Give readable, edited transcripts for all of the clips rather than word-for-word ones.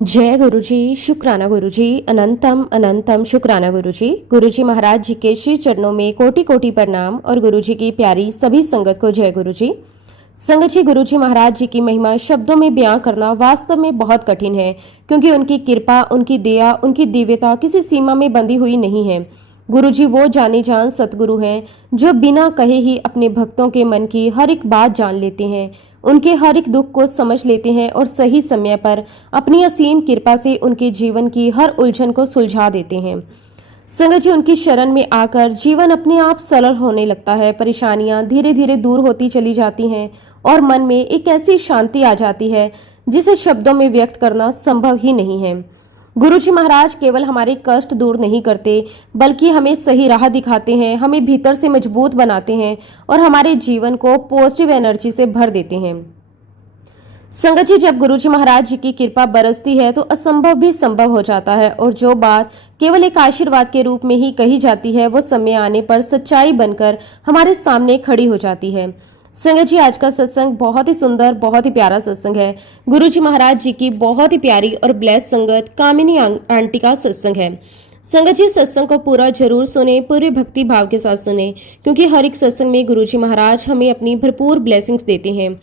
जय गुरुजी, शुक्राना गुरुजी, अनंतम अनंतम शुक्राना गुरुजी। गुरुजी महाराज जी के श्री चरणों में कोटि कोटि प्रणाम और गुरुजी की प्यारी सभी संगत को जय गुरुजी। संगत जी, गुरुजी महाराज जी की महिमा शब्दों में बयां करना वास्तव में बहुत कठिन है, क्योंकि उनकी कृपा, उनकी दया, उनकी दिव्यता किसी सीमा में बंधी हुई नहीं है। गुरुजी वो जाने जान सतगुरु हैं जो बिना कहे ही अपने भक्तों के मन की हर एक बात जान लेते हैं, उनके हर एक दुख को समझ लेते हैं और सही समय पर अपनी असीम कृपा से उनके जीवन की हर उलझन को सुलझा देते हैं। संगत जी, उनकी शरण में आकर जीवन अपने आप सरल होने लगता है। परेशानियां धीरे धीरे दूर होती चली जाती हैं और मन में एक ऐसी शांति आ जाती है जिसे शब्दों में व्यक्त करना संभव ही नहीं है। गुरुजी महाराज केवल हमारे कष्ट दूर नहीं करते, बल्कि हमें सही राह दिखाते हैं, हमें भीतर से मजबूत बनाते हैं और हमारे जीवन को पॉजिटिव एनर्जी से भर देते हैं। संगत जी, जब गुरुजी महाराज जी की कृपा बरसती है तो असंभव भी संभव हो जाता है, और जो बात केवल एक आशीर्वाद के रूप में ही कही जाती है वो समय आने पर सच्चाई बनकर हमारे सामने खड़ी हो जाती है। संगत जी, आज का सत्संग बहुत ही सुंदर, बहुत ही प्यारा सत्संग है। गुरुजी महाराज जी की बहुत ही प्यारी और ब्लेस संगत कामिनी आंटी का सत्संग है। संगत जी, सत्संग को पूरा जरूर सुने, पूरे भक्ति भाव के साथ सुने, क्योंकि हर एक सत्संग में गुरुजी महाराज हमें अपनी भरपूर ब्लेसिंग्स देते हैं।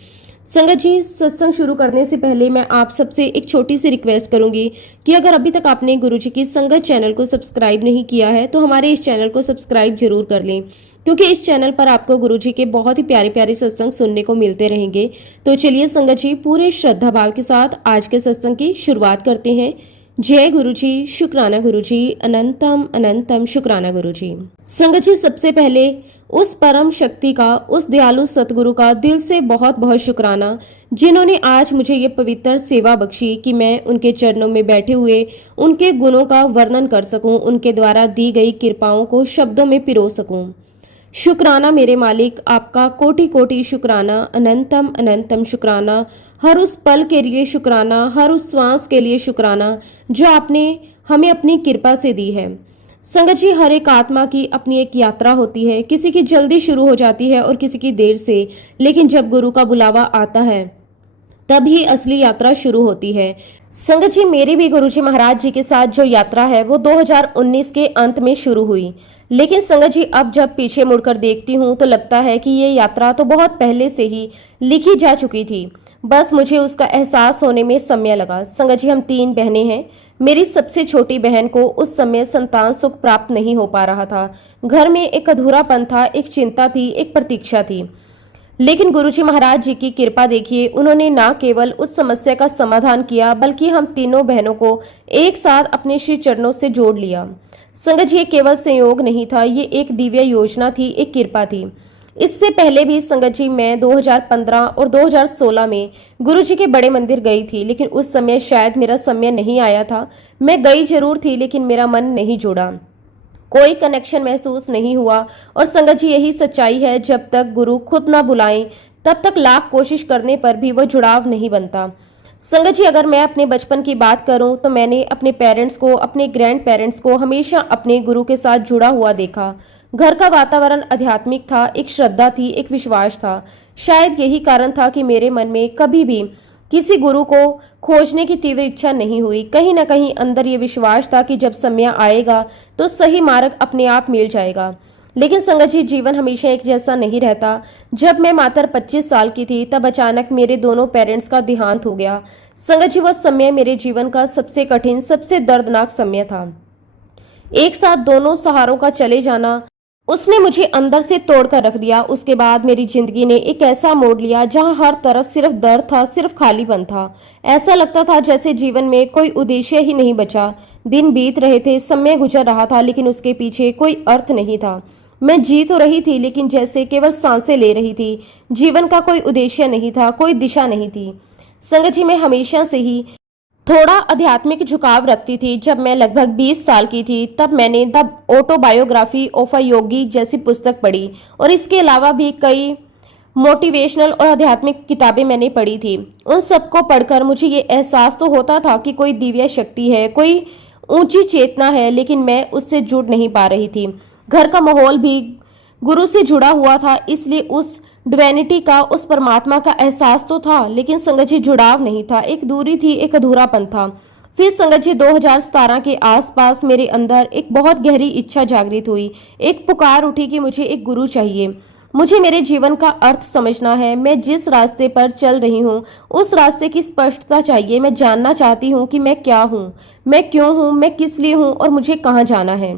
संगत जी, सत्संग शुरू करने से पहले मैं आप सबसे एक छोटी सी रिक्वेस्ट करूंगी कि अगर अभी तक आपने गुरुजी की संगत चैनल को सब्सक्राइब नहीं किया है तो हमारे इस चैनल को सब्सक्राइब जरूर कर लें, क्योंकि इस चैनल पर आपको गुरुजी के बहुत ही प्यारे प्यारे सत्संग सुनने को मिलते रहेंगे। तो चलिए संगत जी, पूरे श्रद्धा भाव के साथ आज के सत्संग की शुरुआत करते हैं। जय गुरुजी, शुक्राना गुरुजी, अनंतम अनंतम शुक्राना गुरुजी। संगत जी, सबसे पहले उस परम शक्ति का, उस दयालु सतगुरु का दिल से बहुत बहुत शुक्राना, जिन्होंने आज मुझे ये पवित्र सेवा बख्शी कि मैं उनके चरणों में बैठे हुए उनके गुणों का वर्णन कर सकूं, उनके द्वारा दी गई कृपाओं को शब्दों में पिरो सकूं। शुक्राना मेरे मालिक, आपका कोटि कोटि शुक्राना, अनंतम अनंतम शुक्राना। हर उस पल के लिए शुक्राना, हर उस श्वास के लिए शुक्राना जो आपने हमें अपनी कृपा से दी है। संगत जी, हर एक आत्मा की अपनी एक यात्रा होती है, किसी की जल्दी शुरू हो जाती है और किसी की देर से, लेकिन जब गुरु का बुलावा आता है तभी असली यात्रा शुरू होती है। संगत जी, मेरी भी गुरुजी महाराज जी के साथ जो यात्रा है वो 2019 के अंत में शुरू हुई, लेकिन संगत जी अब जब पीछे मुड़कर देखती हूँ तो लगता है कि ये यात्रा तो बहुत पहले से ही लिखी जा चुकी थी, बस मुझे उसका एहसास होने में समय लगा। संगत जी, हम 3 बहनें हैं। मेरी सबसे छोटी बहन को उस समय संतान सुख प्राप्त नहीं हो पा रहा था। घर में एक अधूरापन था, एक चिंता थी, एक प्रतीक्षा थी। लेकिन गुरुजी महाराज जी की कृपा देखिए, उन्होंने ना केवल उस समस्या का समाधान किया, बल्कि हम तीनों बहनों को एक साथ अपने श्री चरणों से जोड़ लिया। संगत जी, ये केवल संयोग नहीं था, ये एक दिव्य योजना थी, एक कृपा थी। इससे पहले भी संगत जी मैं 2015 और 2016 में गुरुजी के बड़े मंदिर गई थी, लेकिन उस समय शायद मेरा समय नहीं आया था। मैं गई जरूर थी, लेकिन मेरा मन नहीं जुड़ा, कोई कनेक्शन महसूस नहीं हुआ। और संगत जी, यही सच्चाई है, जब तक गुरु खुद ना बुलाएं तब तक लाख कोशिश करने पर भी वो जुड़ाव नहीं बनता। संगत जी, अगर मैं अपने बचपन की बात करूं तो मैंने अपने पेरेंट्स को, अपने ग्रैंड पेरेंट्स को हमेशा अपने गुरु के साथ जुड़ा हुआ देखा। घर का वातावरण आध्यात्मिक था, एक श्रद्धा थी, एक विश्वास था। शायद यही कारण था कि मेरे मन में कभी भी किसी गुरु को खोजने की तीव्र इच्छा नहीं हुई। कहीं ना कहीं अंदर ये विश्वास था कि जब समय आएगा तो सही मार्ग अपने आप मिल जाएगा। लेकिन संगत जी, जीवन हमेशा एक जैसा नहीं रहता। जब मैं मात्र 25 साल की थी तब अचानक मेरे दोनों पेरेंट्स का देहांत हो गया। संगत जी, वह समय मेरे जीवन का सबसे कठिन, सबसे दर्दनाक समय था। एक साथ दोनों सहारों का चले जाना, उसने मुझे अंदर से तोड़ कर रख दिया। उसके बाद मेरी जिंदगी ने एक ऐसा मोड़ लिया जहां हर तरफ सिर्फ दर्द था, सिर्फ खालीपन था। ऐसा लगता था जैसे जीवन में कोई उद्देश्य ही नहीं बचा। दिन बीत रहे थे, समय गुजर रहा था, लेकिन उसके पीछे कोई अर्थ नहीं था। मैं जी तो रही थी, लेकिन जैसे केवल सांसें ले रही थी। जीवन का कोई उद्देश्य नहीं था, कोई दिशा नहीं थी। संगत जी, मैं हमेशा से ही थोड़ा आध्यात्मिक झुकाव रखती थी। जब मैं लगभग 20 साल की थी तब मैंने द ऑटोबायोग्राफी ऑफ अ योगी जैसी पुस्तक पढ़ी, और इसके अलावा भी कई मोटिवेशनल और आध्यात्मिक किताबें मैंने पढ़ी थी। उन सबको पढ़कर मुझे ये एहसास तो होता था कि कोई दिव्य शक्ति है, कोई ऊंची चेतना है, लेकिन मैं उससे जुड़ नहीं पा रही थी। घर का माहौल भी गुरु से जुड़ा हुआ था, इसलिए उस डिविनिटी का, उस परमात्मा का एहसास तो था, लेकिन संगत जी जुड़ाव नहीं था। एक दूरी थी, एक अधूरापन था। फिर संगत जी 2017 के आसपास मेरे अंदर एक बहुत गहरी इच्छा जागृत हुई। एक पुकार उठी कि मुझे एक गुरु चाहिए। मुझे मेरे जीवन का अर्थ समझना है। मैं जिस रास्ते पर चल रही हूँ उस रास्ते की स्पष्टता चाहिए। मैं जानना चाहती हूँ कि मैं क्या हूँ, मैं क्यों हूँ, मैं किस लिए हूँ और मुझे कहाँ जाना है।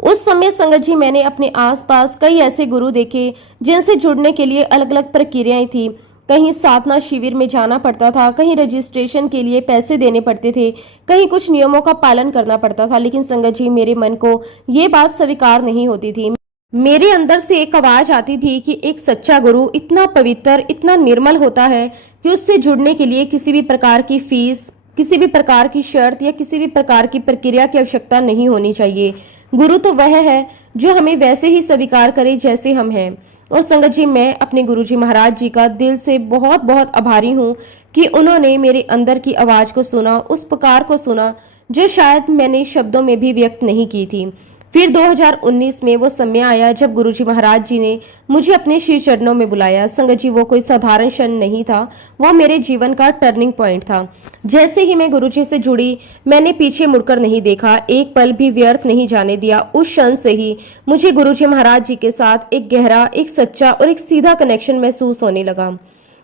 उस समय संगत जी मैंने अपने आसपास कई ऐसे गुरु देखे जिनसे जुड़ने के लिए अलग अलग प्रक्रियाएं थी। कहीं साधना शिविर में जाना पड़ता था, कहीं रजिस्ट्रेशन के लिए पैसे देने पड़ते थे, कहीं कुछ नियमों का पालन करना पड़ता था। लेकिन संगत जी मेरे मन को ये बात स्वीकार नहीं होती थी। मेरे अंदर से एक आवाज आती थी कि एक सच्चा गुरु इतना पवित्र, इतना निर्मल होता है कि उससे जुड़ने के लिए किसी भी प्रकार की फीस, किसी भी प्रकार की शर्त या किसी भी प्रकार की प्रक्रिया की आवश्यकता नहीं होनी चाहिए। गुरु तो वह है जो हमें वैसे ही स्वीकार करे जैसे हम हैं। और संगत जी मैं अपने गुरुजी महाराज जी का दिल से बहुत बहुत आभारी हूँ कि उन्होंने मेरे अंदर की आवाज को सुना, उस पुकार को सुना जो शायद मैंने शब्दों में भी व्यक्त नहीं की थी। फिर 2019 में वो समय आया जब गुरुजी महाराज जी ने मुझे अपने श्री चरणों में बुलाया। संगत जी वो कोई साधारण क्षण नहीं था, वो मेरे जीवन का टर्निंग पॉइंट था। जैसे ही मैं गुरुजी से जुड़ी मैंने पीछे मुड़कर नहीं देखा, एक पल भी व्यर्थ नहीं जाने दिया। उस क्षण से ही मुझे गुरुजी महाराज जी के साथ एक गहरा, एक सच्चा और एक सीधा कनेक्शन महसूस होने लगा।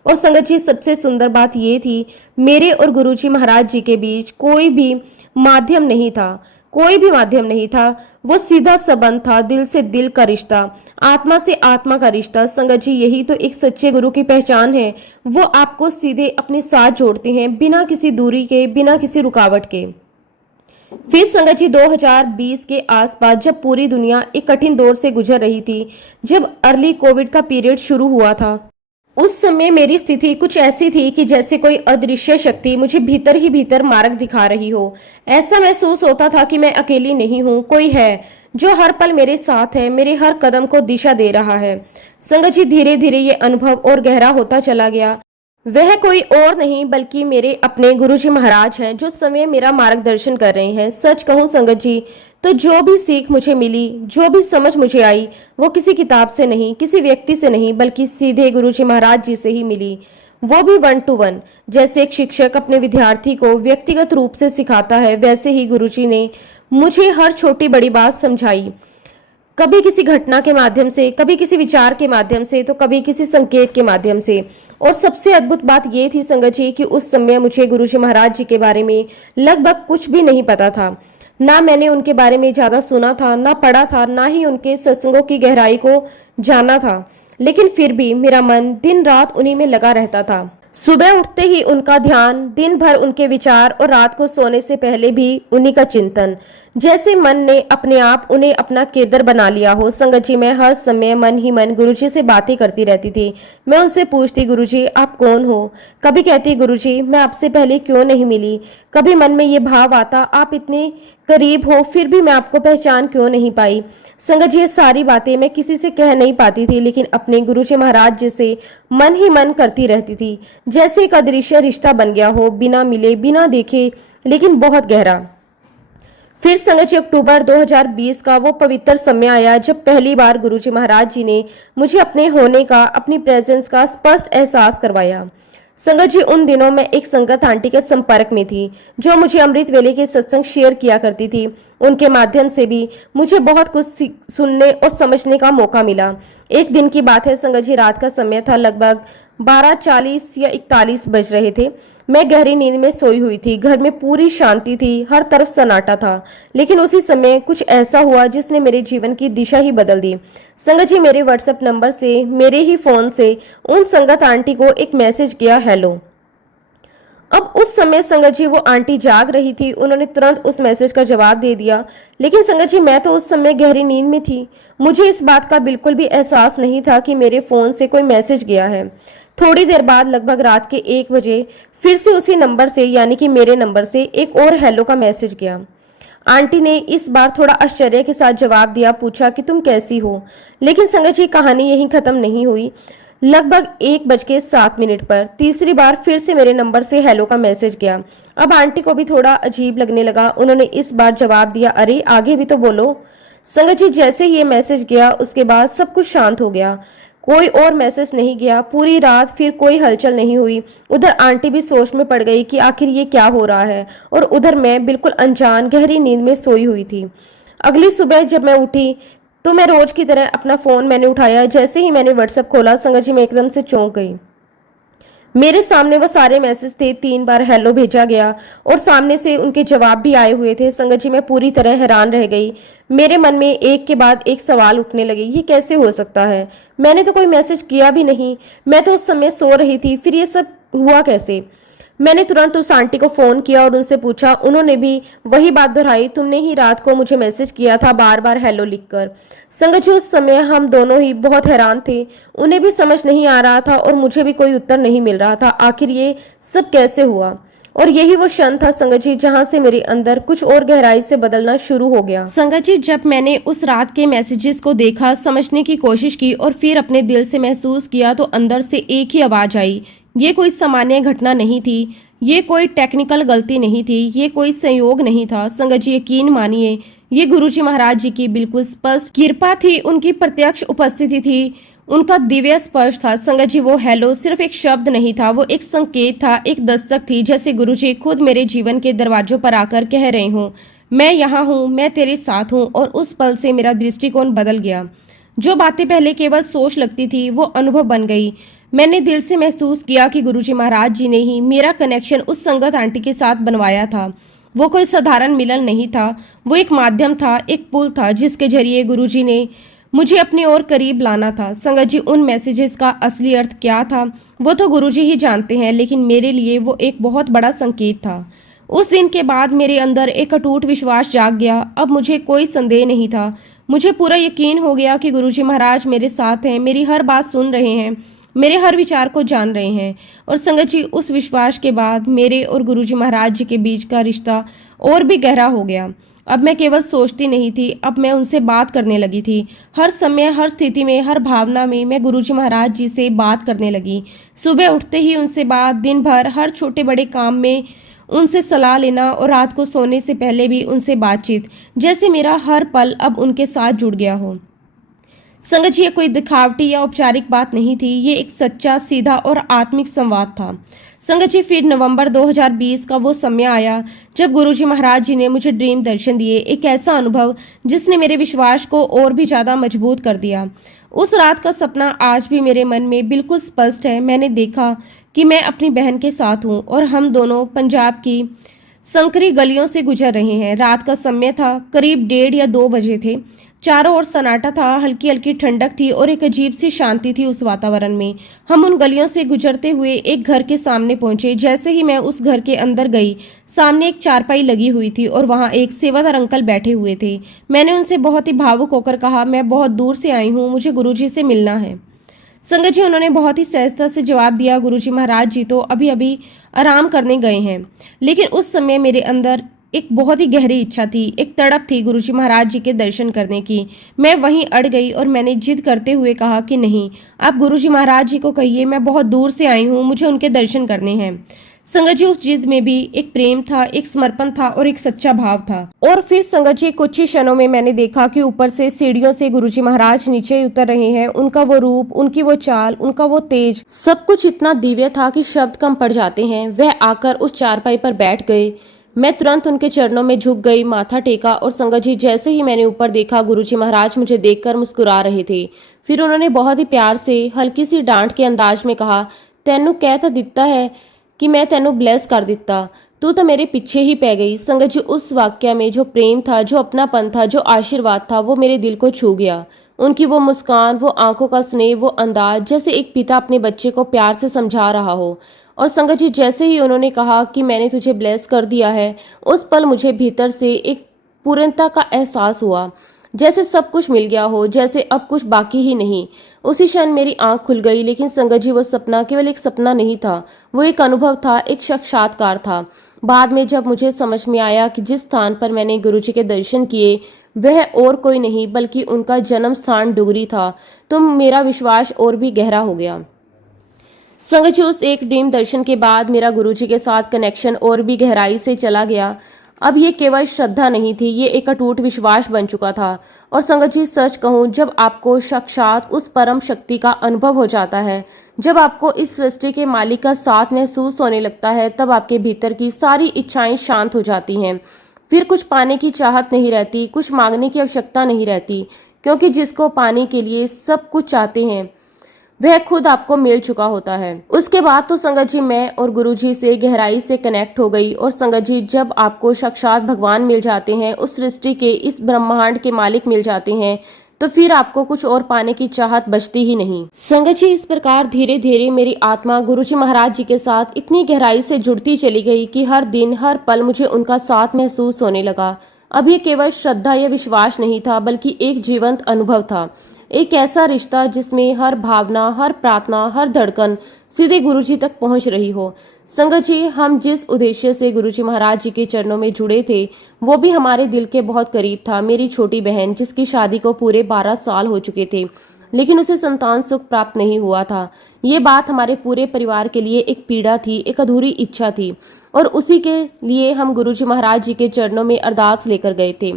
और संगत जी सबसे सुंदर बात ये थी, मेरे और गुरुजी महाराज जी के बीच कोई भी माध्यम नहीं था, कोई भी माध्यम नहीं था। वो सीधा संबंध था, दिल से दिल का रिश्ता, आत्मा से आत्मा का रिश्ता। संगत जी यही तो एक सच्चे गुरु की पहचान है। वो आपको सीधे अपने साथ जोड़ते हैं, बिना किसी दूरी के, बिना किसी रुकावट के। फिर संगत जी 2020 के आसपास जब पूरी दुनिया एक कठिन दौर से गुजर रही थी, जब अर्ली कोविड का पीरियड शुरू हुआ था, उस समय मेरी स्थिति कुछ ऐसी थी कि जैसे कोई अदृश्य शक्ति मुझे भीतर ही भीतर मार्ग दिखा रही हो। ऐसा महसूस होता था कि मैं अकेली नहीं हूँ, कोई है जो हर पल मेरे साथ है, मेरे हर कदम को दिशा दे रहा है। संगत जी धीरे धीरे ये अनुभव और गहरा होता चला गया। वह कोई और नहीं बल्कि मेरे अपने गुरुजी महाराज हैं जो समय मेरा मार्गदर्शन कर रहे हैं। सच कहूँ संगत जी तो जो भी सीख मुझे मिली, जो भी समझ मुझे आई, वो किसी किताब से नहीं, किसी व्यक्ति से नहीं, बल्कि सीधे गुरुजी महाराज जी से ही मिली। वो भी 1 to 1। जैसे एक शिक्षक अपने विद्यार्थी को व्यक्तिगत रूप से सिखाता है, वैसे ही गुरुजी ने मुझे हर छोटी बड़ी बात समझाई। कभी किसी घटना के माध्यम से, कभी किसी विचार के माध्यम से, तो कभी किसी संकेत के माध्यम से। और सबसे अद्भुत बात ये थी संगत जी कि उस समय मुझे गुरुजी महाराज जी के बारे में लगभग कुछ भी नहीं पता था। ना मैंने उनके बारे में ज्यादा सुना था, ना पढ़ा था, ना ही उनके सत्संगों की गहराई को जाना था। लेकिन फिर भी मेरा मन दिन रात उन्हीं में लगा रहता था। सुबह उठते ही उनका ध्यान, दिन भर उनके विचार और रात को सोने से पहले भी उन्हीं का चिंतन। जैसे मन ने अपने आप उन्हें अपना केंद्र बना लिया हो। संगत जी मैं हर समय मन ही मन गुरुजी से बातें करती रहती थी। मैं उनसे पूछती, गुरुजी आप कौन हो? कभी कहती, गुरुजी मैं आपसे पहले क्यों नहीं मिली? कभी मन में ये भाव आता, आप इतने करीब हो फिर भी मैं आपको पहचान क्यों नहीं पाई? संगत जी ये सारी बातें मैं किसी से कह नहीं पाती थी, लेकिन अपने गुरुजी महाराज जी से मन ही मन करती रहती थी। जैसे एक अदृश्य रिश्ता बन गया हो, बिना मिले, बिना देखे, लेकिन बहुत गहरा। फिर संगत जी अक्टूबर 2020 का वो पवित्र समय आया जब पहली बार गुरुजी महाराज जी ने मुझे अपने होने का, अपनी प्रेजेंस का स्पष्ट एहसास करवाया। संगत जी उन दिनों मैं एक संगत आंटी के संपर्क में थी जो मुझे अमृत वेले के सत्संग शेयर किया करती थी। उनके माध्यम से भी मुझे बहुत कुछ सुनने और समझने का मौका मिला। एक दिन की बात है संगत जी, रात का समय था, लगभग 12:40 या 41 बज रहे थे। मैं गहरी नींद में सोई हुई थी। घर में पूरी शांति थी, हर तरफ सन्नाटा था। लेकिन उसी समय कुछ ऐसा हुआ जिसने मेरे जीवन की दिशा ही बदल दी। संगत जी मेरे व्हाट्सएप नंबर से, मेरे ही फोन से उन संगत आंटी को एक मैसेज गया, हेलो। अब उस समय संगत जी वो आंटी जाग रही थी, उन्होंने तुरंत उस मैसेज का जवाब दे दिया। लेकिन संगत जी मैं तो उस समय गहरी नींद में थी। मुझे इस बात का बिल्कुल भी एहसास नहीं था कि मेरे फोन से कोई मैसेज गया है। थोड़ी देर बाद लगभग रात के 1 बजे फिर से उसी नंबर से, यानी कि मेरे नंबर से एक और हेलो का मैसेज गया। आंटी ने इस बार थोड़ा आश्चर्य के साथ जवाब दिया, पूछा कि तुम कैसी हो। लेकिन संगत जी कहानी यहीं खत्म नहीं हुई। लगभग 1:07 पर तीसरी बार फिर से मेरे नंबर से हेलो का मैसेज गया। अब आंटी को भी थोड़ा अजीब लगने लगा। उन्होंने इस बार जवाब दिया, अरे आगे भी तो बोलो। संगत जी जैसे ही ये मैसेज गया उसके बाद सब कुछ शांत हो गया। कोई और मैसेज नहीं गया। पूरी रात फिर कोई हलचल नहीं हुई। उधर आंटी भी सोच में पड़ गई कि आखिर ये क्या हो रहा है, और उधर मैं बिल्कुल अनजान गहरी नींद में सोई हुई थी। अगली सुबह जब मैं उठी तो मैं रोज की तरह अपना फोन मैंने उठाया। जैसे ही मैंने व्हाट्सएप खोला, संगत जी मैं एकदम से चौंक गई। मेरे सामने वो सारे मैसेज थे। 3 बार हेलो भेजा गया और सामने से उनके जवाब भी आए हुए थे। संगत जी मैं पूरी तरह हैरान रह गई। मेरे मन में एक के बाद एक सवाल उठने लगे। ये कैसे हो सकता है? मैंने तो कोई मैसेज किया भी नहीं। मैं तो उस समय सो रही थी। फिर ये सब हुआ कैसे? मैंने तुरंत उस आंटी को फोन किया और उनसे पूछा। उन्होंने भी वही बात दोहराई। तुमने ही रात को मुझे मैसेज किया था, बार बार हेलो लिखकर। संगत जी उस समय हम दोनों ही बहुत हैरान थे। उन्हें भी समझ नहीं आ रहा था और मुझे भी कोई उत्तर नहीं मिल रहा था। आखिर ये सब कैसे हुआ? और यही वो क्षण था संगत जी जहां से मेरे अंदर कुछ और गहराई से बदलना शुरू हो गया। संगत जी जब मैंने उस रात के मैसेजेस को देखा, समझने की कोशिश की और फिर अपने दिल से महसूस किया, तो अंदर से एक ही आवाज आई। ये कोई सामान्य घटना नहीं थी, ये कोई टेक्निकल गलती नहीं थी, ये कोई संयोग नहीं था। संगत जी यकीन मानिए, ये गुरुजी महाराज जी की बिल्कुल स्पष्ट कृपा थी। उनकी प्रत्यक्ष उपस्थिति थी, उनका दिव्य स्पर्श था। संगत जी वो हेलो सिर्फ एक शब्द नहीं था, वो एक संकेत था, एक दस्तक थी। जैसे गुरुजी खुद मेरे जीवन के दरवाजों पर आकर कह रहे हों, मैं यहाँ हूँ, मैं तेरे साथ हूँ। और उस पल से मेरा दृष्टिकोण बदल गया। जो बातें पहले केवल सोच लगती थी, वो अनुभव बन गई। मैंने दिल से महसूस किया कि गुरुजी महाराज जी ने ही मेरा कनेक्शन उस संगत आंटी के साथ बनवाया था। वो कोई साधारण मिलन नहीं था, वो एक माध्यम था, एक पुल था जिसके जरिए गुरुजी ने मुझे अपने और करीब लाना था। संगत जी उन मैसेजेस का असली अर्थ क्या था वो तो गुरुजी ही जानते हैं, लेकिन मेरे लिए वो एक बहुत बड़ा संकेत था। उस दिन के बाद मेरे अंदर एक अटूट विश्वास जाग गया। अब मुझे कोई संदेह नहीं था। मुझे पूरा यकीन हो गया कि गुरुजी महाराज मेरे साथ हैं, मेरी हर बात सुन रहे हैं, मेरे हर विचार को जान रहे हैं। और संगत जी उस विश्वास के बाद मेरे और गुरुजी महाराज जी के बीच का रिश्ता और भी गहरा हो गया। अब मैं केवल सोचती नहीं थी, अब मैं उनसे बात करने लगी थी। हर समय, हर स्थिति में, हर भावना में मैं गुरुजी महाराज जी से बात करने लगी। सुबह उठते ही उनसे बात, दिन भर हर छोटे बड़े काम में उनसे सलाह लेना, और रात को सोने से पहले भी उनसे बातचीत। जैसे मेरा हर पल अब उनके साथ जुड़ गया हो। संगत जी ये कोई दिखावटी या औपचारिक बात नहीं थी, ये एक सच्चा, सीधा और आत्मिक संवाद था। संगत जी फिर नवंबर 2020 का वो समय आया जब गुरुजी महाराज जी ने मुझे ड्रीम दर्शन दिए। एक ऐसा अनुभव जिसने मेरे विश्वास को और भी ज्यादा मजबूत कर दिया। उस रात का सपना आज भी मेरे मन में बिल्कुल स्पष्ट है। मैंने देखा कि मैं अपनी बहन के साथ हूँ और हम दोनों पंजाब की संकरी गलियों से गुजर रहे हैं। रात का समय था, करीब 1:30 या 2 बजे थे। चारों ओर सन्नाटा था, हल्की हल्की ठंडक थी और एक अजीब सी शांति थी उस वातावरण में। हम उन गलियों से गुजरते हुए एक घर के सामने पहुंचे। जैसे ही मैं उस घर के अंदर गई, सामने एक चारपाई लगी हुई थी और वहां एक सेवादार अंकल बैठे हुए थे। मैंने उनसे बहुत ही भावुक होकर कहा, मैं बहुत दूर से आई हूँ, मुझे गुरुजी से मिलना है। संगत जी उन्होंने बहुत ही सहजता से जवाब दिया, गुरुजी महाराज जी तो अभी अभी आराम करने गए हैं। लेकिन उस समय मेरे अंदर एक बहुत ही गहरी इच्छा थी, एक तड़प थी गुरुजी महाराज जी के दर्शन करने की। मैं वहीं अड़ गई और मैंने जिद करते हुए कहा कि नहीं, आप गुरुजी महाराज जी को कहिए, मैं बहुत दूर से आई हूँ, मुझे उनके दर्शन करने हैं। संगत जी उस जिद में भी एक प्रेम था, एक समर्पण था और एक सच्चा भाव था। और फिर संगत जी कुछ ही क्षणों में मैंने देखा कि ऊपर से सीढ़ियों से गुरुजी महाराज नीचे उतर रहे हैं। उनका वो रूप, उनकी वो चाल, उनका वो तेज, सब कुछ इतना दिव्य था कि शब्द कम पड़ जाते हैं। वह आकर उस चारपाई पर बैठ गए। मैं तुरंत उनके चरणों में झुक गई, माथा टेका। और संगत जी जैसे ही मैंने ऊपर देखा, गुरुजी महाराज मुझे देखकर मुस्कुरा रहे थे। फिर उन्होंने बहुत ही प्यार से, हल्की सी डांट के अंदाज में कहा, तैनू कह तो दिता है कि मैं तैनू ब्लेस कर दिता, तू तो मेरे पीछे ही पै गई। संगत जी उस वाक्य में जो प्रेम था, जो अपनापन था, जो आशीर्वाद था, वो मेरे दिल को छू गया। उनकी वो मुस्कान, वो आंखों का स्नेह, वो अंदाज, जैसे एक पिता अपने बच्चे को प्यार से समझा रहा हो। और संगत जी जैसे ही उन्होंने कहा कि मैंने तुझे ब्लेस कर दिया है, उस पल मुझे भीतर से एक पूर्णता का एहसास हुआ, जैसे सब कुछ मिल गया हो, जैसे अब कुछ बाकी ही नहीं। उसी क्षण मेरी आंख खुल गई। लेकिन संगत जी वो सपना केवल एक सपना नहीं था, वो एक अनुभव था, एक साक्षात्कार था। बाद में जब मुझे समझ में आया कि जिस स्थान पर मैंने गुरुजी के दर्शन किए वह और कोई नहीं बल्कि उनका जन्म स्थान डुगरी था, तो मेरा विश्वास और भी गहरा हो गया। संगत जी उस एक ड्रीम दर्शन के बाद मेरा गुरुजी के साथ कनेक्शन और भी गहराई से चला गया। अब ये केवल श्रद्धा नहीं थी, ये एक अटूट विश्वास बन चुका था। और संगत जी, सच कहूँ, जब आपको साक्षात उस परम शक्ति का अनुभव हो जाता है, जब आपको इस सृष्टि के मालिक का साथ महसूस होने लगता है, तब आपके भीतर की सारी इच्छाएं शांत हो जाती हैं। फिर कुछ पाने की चाहत नहीं रहती, कुछ मांगने की आवश्यकता नहीं रहती, क्योंकि जिसको पाने के लिए सब कुछ चाहते हैं वह खुद आपको मिल चुका होता है। उसके बाद तो संगत जी मैं और गुरुजी से गहराई से कनेक्ट हो गई। और संगत जी, जब आपको साक्षात भगवान मिल जाते हैं, उस सृष्टि के, इस ब्रह्मांड के मालिक मिल जाते हैं, तो फिर आपको कुछ और पाने की चाहत बचती ही नहीं। संगत जी, इस प्रकार धीरे धीरे मेरी आत्मा गुरुजी महाराज जी के साथ इतनी गहराई से जुड़ती चली गई कि हर दिन हर पल मुझे उनका साथ महसूस होने लगा। अब ये केवल श्रद्धा या विश्वास नहीं था, बल्कि एक जीवंत अनुभव था। एक ऐसा रिश्ता जिसमें हर भावना, हर प्रार्थना, हर धड़कन सीधे गुरुजी तक पहुंच रही हो। संगत जी, हम जिस उद्देश्य से गुरुजी महाराज जी के चरणों में जुड़े थे, वो भी हमारे दिल के बहुत करीब था। मेरी छोटी बहन, जिसकी शादी को पूरे 12 साल हो चुके थे, लेकिन उसे संतान सुख प्राप्त नहीं हुआ था। ये बात हमारे पूरे परिवार के लिए एक पीड़ा थी, एक अधूरी इच्छा थी, और उसी के लिए हम गुरुजी महाराज जी के चरणों में अरदास लेकर गए थे।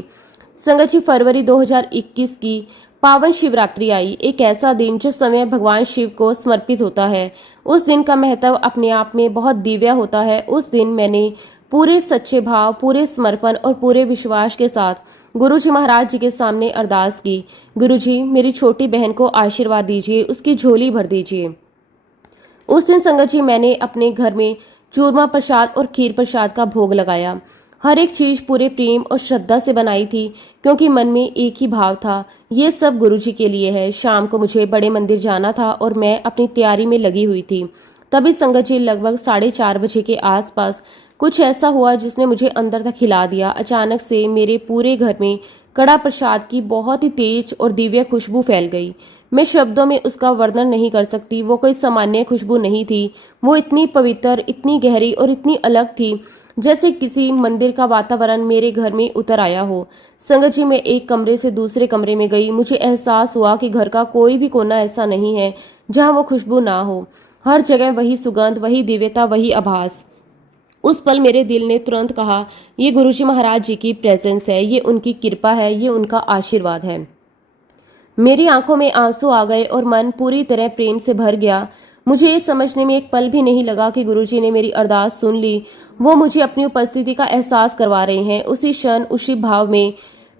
संगत जी, फरवरी 2021 की पावन शिवरात्रि आई, एक ऐसा दिन जो समय भगवान शिव को समर्पित होता है। उस दिन का महत्व अपने आप में बहुत दिव्य होता है। उस दिन मैंने पूरे सच्चे भाव, पूरे समर्पण और पूरे विश्वास के साथ गुरुजी महाराज जी के सामने अरदास की, गुरुजी, मेरी छोटी बहन को आशीर्वाद दीजिए, उसकी झोली भर दीजिए। उस दिन संगत जी, मैंने अपने घर में चूरमा प्रसाद और खीर प्रसाद का भोग लगाया। हर एक चीज पूरे प्रेम और श्रद्धा से बनाई थी, क्योंकि मन में एक ही भाव था, ये सब गुरुजी के लिए है। शाम को मुझे बड़े मंदिर जाना था और मैं अपनी तैयारी में लगी हुई थी। तभी संगत जी, लगभग 4:30 बजे के आसपास कुछ ऐसा हुआ जिसने मुझे अंदर तक हिला दिया। अचानक से मेरे पूरे घर में कड़ा प्रसाद की बहुत ही तेज और दिव्य खुशबू फैल गई। मैं शब्दों में उसका वर्णन नहीं कर सकती। वो कोई सामान्य खुशबू नहीं थी, वो इतनी पवित्र, इतनी गहरी और इतनी अलग थी, जैसे किसी मंदिर का वातावरण मेरे घर में उतर आया हो। संगत जी, मैं एक कमरे से दूसरे कमरे में गई। मुझे एहसास हुआ कि घर का कोई भी कोना ऐसा नहीं है जहां वो खुशबू ना हो। हर जगह वही सुगंध, वही दिव्यता, वही आभास। उस पल मेरे दिल ने तुरंत कहा, ये गुरुजी महाराज जी की प्रेजेंस है, ये उनकी कृपा है, ये उनका आशीर्वाद है। मेरी आंखों में आंसू आ गए और मन पूरी तरह प्रेम से भर गया। मुझे ये समझने में एक पल भी नहीं लगा कि गुरुजी ने मेरी अरदास सुन ली। वो मुझे अपनी उपस्थिति का एहसास करवा रहे हैं। उसी क्षण, उसी भाव में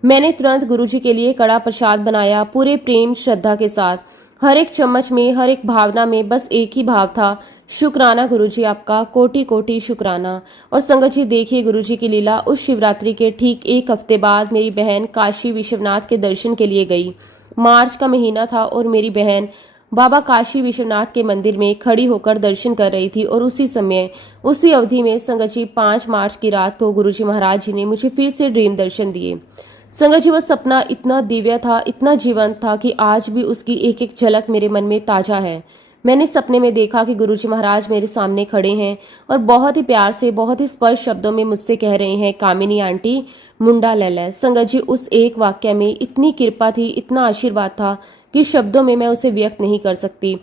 मैंने तुरंत गुरुजी के लिए कड़ा प्रसाद बनाया, पूरे प्रेम श्रद्धा के साथ। हर एक चम्मच में, हर एक भावना में बस एक ही भाव था, शुक्राना गुरुजी, आपका कोटि कोटि शुक्राना। और संगत जी, देखिए गुरुजी की लीला। उस शिवरात्रि के ठीक एक हफ्ते बाद मेरी बहन काशी विश्वनाथ के दर्शन के लिए गई। मार्च का महीना था और मेरी बहन बाबा काशी विश्वनाथ के मंदिर में खड़ी होकर दर्शन कर रही थी। और उसी समय, उसी अवधि में संगत जी, 5 मार्च की रात को गुरुजी महाराज जी ने मुझे फिर से ड्रीम दर्शन दिए। संगत जी, वो सपना इतना दिव्य था, इतना जीवंत था कि आज भी उसकी एक एक झलक मेरे मन में ताजा है। मैंने सपने में देखा कि गुरुजी महाराज मेरे सामने खड़े हैं और बहुत ही प्यार से, बहुत ही स्पष्ट शब्दों में मुझसे कह रहे हैं, कामिनी आंटी, मुंडा ले ले। संगत जी, उस एक वाक्य में इतनी कृपा थी, इतना आशीर्वाद था कि शब्दों में मैं उसे व्यक्त नहीं कर सकती।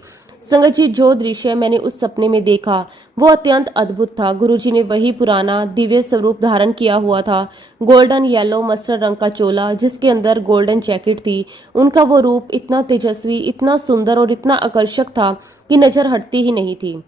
संगत जी, जो दृश्य मैंने उस सपने में देखा वो अत्यंत अद्भुत था। गुरुजी ने वही पुराना दिव्य स्वरूप धारण किया हुआ था, गोल्डन येलो मस्टर्ड रंग का चोला जिसके अंदर गोल्डन जैकेट थी। उनका वो रूप इतना तेजस्वी, इतना सुंदर और इतना आकर्षक था कि नजर हटती ही नहीं थी।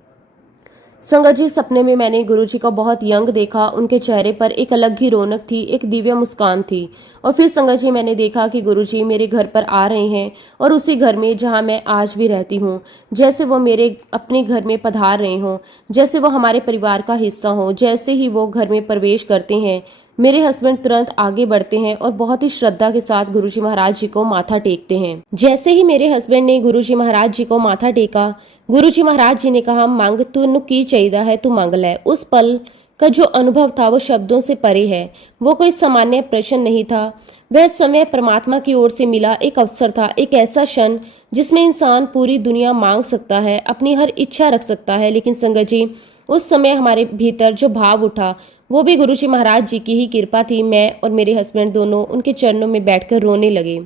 संगत जी, सपने में मैंने गुरुजी को बहुत यंग देखा। उनके चेहरे पर एक अलग ही रौनक थी, एक दिव्य मुस्कान थी। और फिर संगत जी, मैंने देखा कि गुरुजी मेरे घर पर आ रहे हैं और उसी घर में जहां मैं आज भी रहती हूं, जैसे वो मेरे अपने घर में पधार रहे हों, जैसे वो हमारे परिवार का हिस्सा हों। जैसे ही वो घर में प्रवेश करते हैं, मेरे हस्बैंड तुरंत आगे बढ़ते हैं और बहुत ही श्रद्धा के साथ गुरुजी महाराज जी को माथा टेकते हैं। जैसे ही मेरे हस्बैंड ने गुरुजी महाराज जी को माथा टेका, गुरुजी महाराज जी ने कहा, मांग, तू की चाहिदा है, तू मांग ले। उस पल का जो अनुभव था वो शब्दों से परे है। वो कोई सामान्य प्रश्न नहीं था, वह समय परमात्मा की ओर से मिला एक अवसर था, एक ऐसा क्षण जिसमें इंसान पूरी दुनिया मांग सकता है, अपनी हर इच्छा रख सकता है। लेकिन संगत जी, उस समय हमारे भीतर जो भाव उठा वो भी गुरुजी महाराज जी की ही कृपा थी। मैं और मेरे हस्बैंड दोनों उनके चरणों में बैठकर रोने लगे।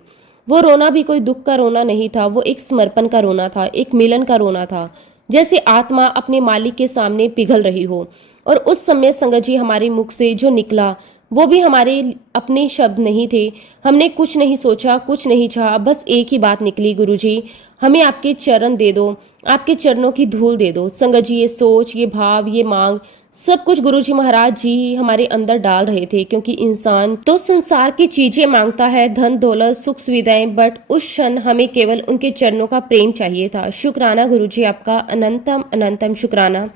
वो रोना भी कोई दुख का रोना नहीं था, वो एक समर्पण का रोना था, एक मिलन का रोना था, जैसे आत्मा अपने मालिक के सामने पिघल रही हो। और उस समय संगत जी, हमारे मुख से जो निकला वो भी हमारे अपने शब्द नहीं थे। हमने कुछ नहीं सोचा, कुछ नहीं चाहा, बस एक ही बात निकली, गुरुजी हमें आपके चरण दे दो, आपके चरणों की धूल दे दो। संगत जी ये सोच, ये भाव, ये मांग सब कुछ गुरुजी महाराज जी ही हमारे अंदर डाल रहे थे, क्योंकि इंसान तो संसार की चीजें मांगता है, धन दौलत सुख सुविधाएं, बट उस क्षण हमें केवल उनके चरणों का प्रेम चाहिए था। शुक्राना गुरुजी आपका, अनंतम अनंतम शुक्राना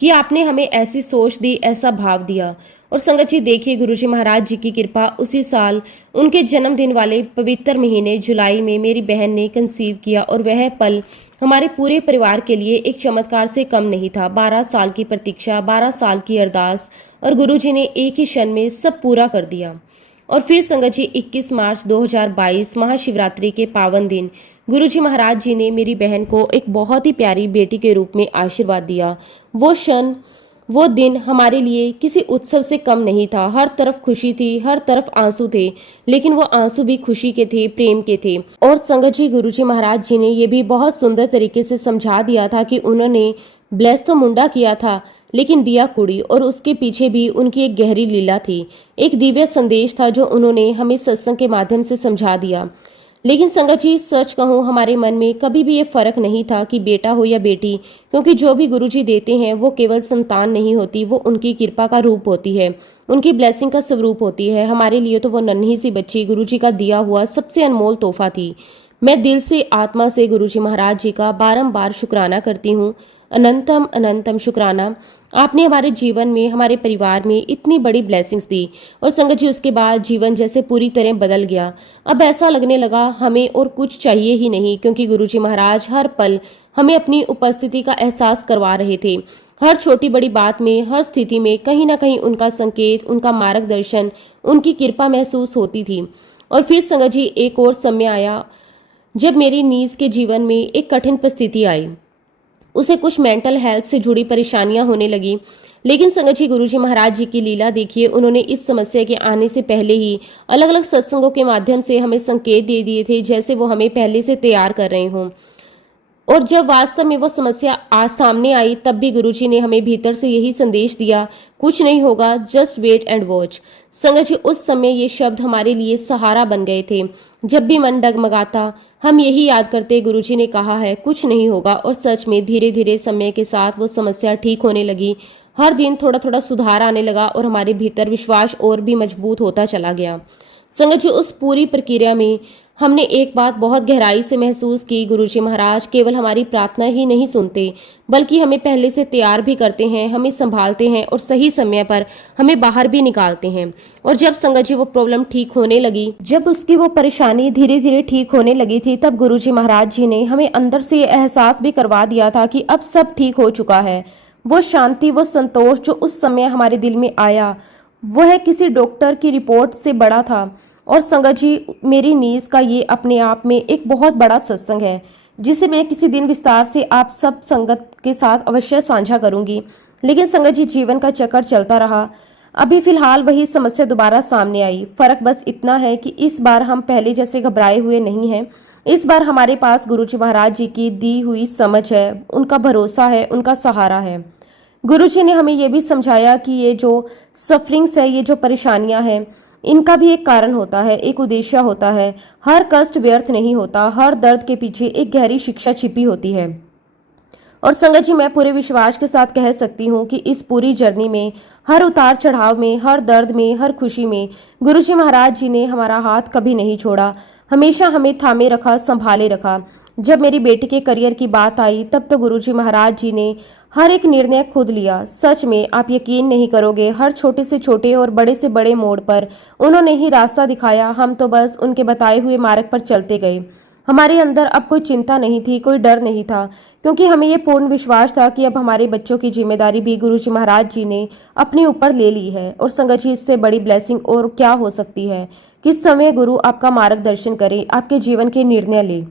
कि आपने हमें ऐसी सोच दी, ऐसा भाव दिया। और संगत जी देखिए, गुरुजी महाराज जी की कृपा, उसी साल उनके जन्मदिन वाले पवित्र महीने जुलाई में मेरी बहन ने कंसीव किया, और वह पल हमारे पूरे परिवार के लिए एक चमत्कार से कम नहीं था। 12 साल की प्रतीक्षा, 12 साल की अरदास, और गुरुजी ने एक ही क्षण में सब पूरा कर दिया। और फिर संगत जी 21 मार्च 2022 महाशिवरात्रि के पावन दिन गुरुजी महाराज जी ने मेरी बहन को एक बहुत ही प्यारी बेटी के रूप में आशीर्वाद दिया। वो क्षण, वो दिन हमारे लिए किसी उत्सव से कम नहीं था। हर तरफ खुशी थी, हर तरफ आंसू थे, लेकिन वो आंसू भी खुशी के थे, प्रेम के थे। और संगत जी गुरुजी महाराज जी ने ये भी बहुत सुंदर तरीके से समझा दिया था कि उन्होंने ब्लेस तो मुंडा किया था, लेकिन दिया कुड़ी, और उसके पीछे भी उनकी एक गहरी लीला थी, एक दिव्य संदेश था जो उन्होंने हमें सत्संग के माध्यम से समझा दिया। लेकिन संगत जी सच कहूँ, हमारे मन में कभी भी ये फर्क नहीं था कि बेटा हो या बेटी, क्योंकि जो भी गुरुजी देते हैं वो केवल संतान नहीं होती, वो उनकी कृपा का रूप होती है, उनकी ब्लेसिंग का स्वरूप होती है। हमारे लिए तो वो नन्ही सी बच्ची गुरुजी का दिया हुआ सबसे अनमोल तोहफा थी। मैं दिल से, आत्मा से गुरुजी महाराज जी का बारंबार शुक्राना करती हूँ। अनंतम अनंतम शुक्राना, आपने हमारे जीवन में, हमारे परिवार में इतनी बड़ी ब्लेसिंग्स दी। और संगत जी उसके बाद जीवन जैसे पूरी तरह बदल गया। अब ऐसा लगने लगा हमें और कुछ चाहिए ही नहीं, क्योंकि गुरुजी महाराज हर पल हमें अपनी उपस्थिति का एहसास करवा रहे थे। हर छोटी बड़ी बात में, हर स्थिति में कहीं ना कहीं उनका संकेत, उनका मार्गदर्शन, उनकी कृपा महसूस होती थी। और फिर संगत जी एक और समय आया जब मेरी नीज के जीवन में एक कठिन परिस्थिति आई। उसे कुछ मेंटल हेल्थ से जुड़ी परेशानियां होने लगी। लेकिन संगत जी गुरुजी महाराज जी की लीला देखिए, उन्होंने इस समस्या के आने से पहले ही अलग अलग सत्संगों के माध्यम से हमें संकेत दे दिए थे, जैसे वो हमें पहले से तैयार कर रहे हों। और जब वास्तव में वो समस्या आज सामने आई, तब भी गुरुजी ने हमें भीतर से यही संदेश दिया, कुछ नहीं होगा, जस्ट वेट एंड वॉच। संगत जी उस समय ये शब्द हमारे लिए सहारा बन गए थे। जब भी मन डगमगाता, हम यही याद करते, गुरुजी ने कहा है कुछ नहीं होगा। और सच में धीरे धीरे समय के साथ वो समस्या ठीक होने लगी। हर दिन थोड़ा थोड़ा सुधार आने लगा, और हमारे भीतर विश्वास और भी मजबूत होता चला गया। संगत जी उस पूरी प्रक्रिया में हमने एक बात बहुत गहराई से महसूस की, गुरुजी महाराज केवल हमारी प्रार्थना ही नहीं सुनते, बल्कि हमें पहले से तैयार भी करते हैं, हमें संभालते हैं, और सही समय पर हमें बाहर भी निकालते हैं। और जब संगत जी वो प्रॉब्लम ठीक होने लगी, जब उसकी वो परेशानी धीरे धीरे ठीक होने लगी थी, तब गुरुजी महाराज जी ने हमें अंदर से ये एहसास भी करवा दिया था कि अब सब ठीक हो चुका है। वो शांति, वो संतोष जो उस समय हमारे दिल में आया, वह किसी डॉक्टर की रिपोर्ट से बड़ा था। और संगत जी मेरी नीज का ये अपने आप में एक बहुत बड़ा सत्संग है, जिसे मैं किसी दिन विस्तार से आप सब संगत के साथ अवश्य साझा करूंगी। लेकिन संगत जी जीवन का चक्कर चलता रहा। अभी फिलहाल वही समस्या दोबारा सामने आई। फर्क बस इतना है कि इस बार हम पहले जैसे घबराए हुए नहीं हैं। इस बार हमारे पास गुरुजी महाराज जी की दी हुई समझ है, उनका भरोसा है, उनका सहारा है। गुरुजी ने हमें यह भी समझाया कि ये जो सफरिंग्स है, ये जो परेशानियां हैं, इनका भी एक कारण होता है, एक उद्देश्य होता है। हर कष्ट व्यर्थ नहीं होता, हर दर्द के पीछे एक गहरी शिक्षा छिपी होती है। और संगत जी मैं पूरे विश्वास के साथ कह सकती हूँ कि इस पूरी जर्नी में, हर उतार चढ़ाव में, हर दर्द में, हर खुशी में गुरुजी महाराज जी ने हमारा हाथ कभी नहीं छोड़ा, हमेशा हमें थामे रखा, संभाले रखा। जब मेरी बेटी के करियर की बात आई, तब तो गुरुजी महाराज जी ने हर एक निर्णय खुद लिया। सच में आप यकीन नहीं करोगे, हर छोटे से छोटे और बड़े से बड़े मोड़ पर उन्होंने ही रास्ता दिखाया। हम तो बस उनके बताए हुए मार्ग पर चलते गए। हमारे अंदर अब कोई चिंता नहीं थी, कोई डर नहीं था, क्योंकि हमें ये पूर्ण विश्वास था कि अब हमारे बच्चों की जिम्मेदारी भी गुरुजी महाराज जी ने अपने ऊपर ले ली है। और संगत जी इससे बड़ी ब्लेसिंग और क्या हो सकती है। किस समय गुरु आपका मार्गदर्शन करे, आपके जीवन के निर्णय ले।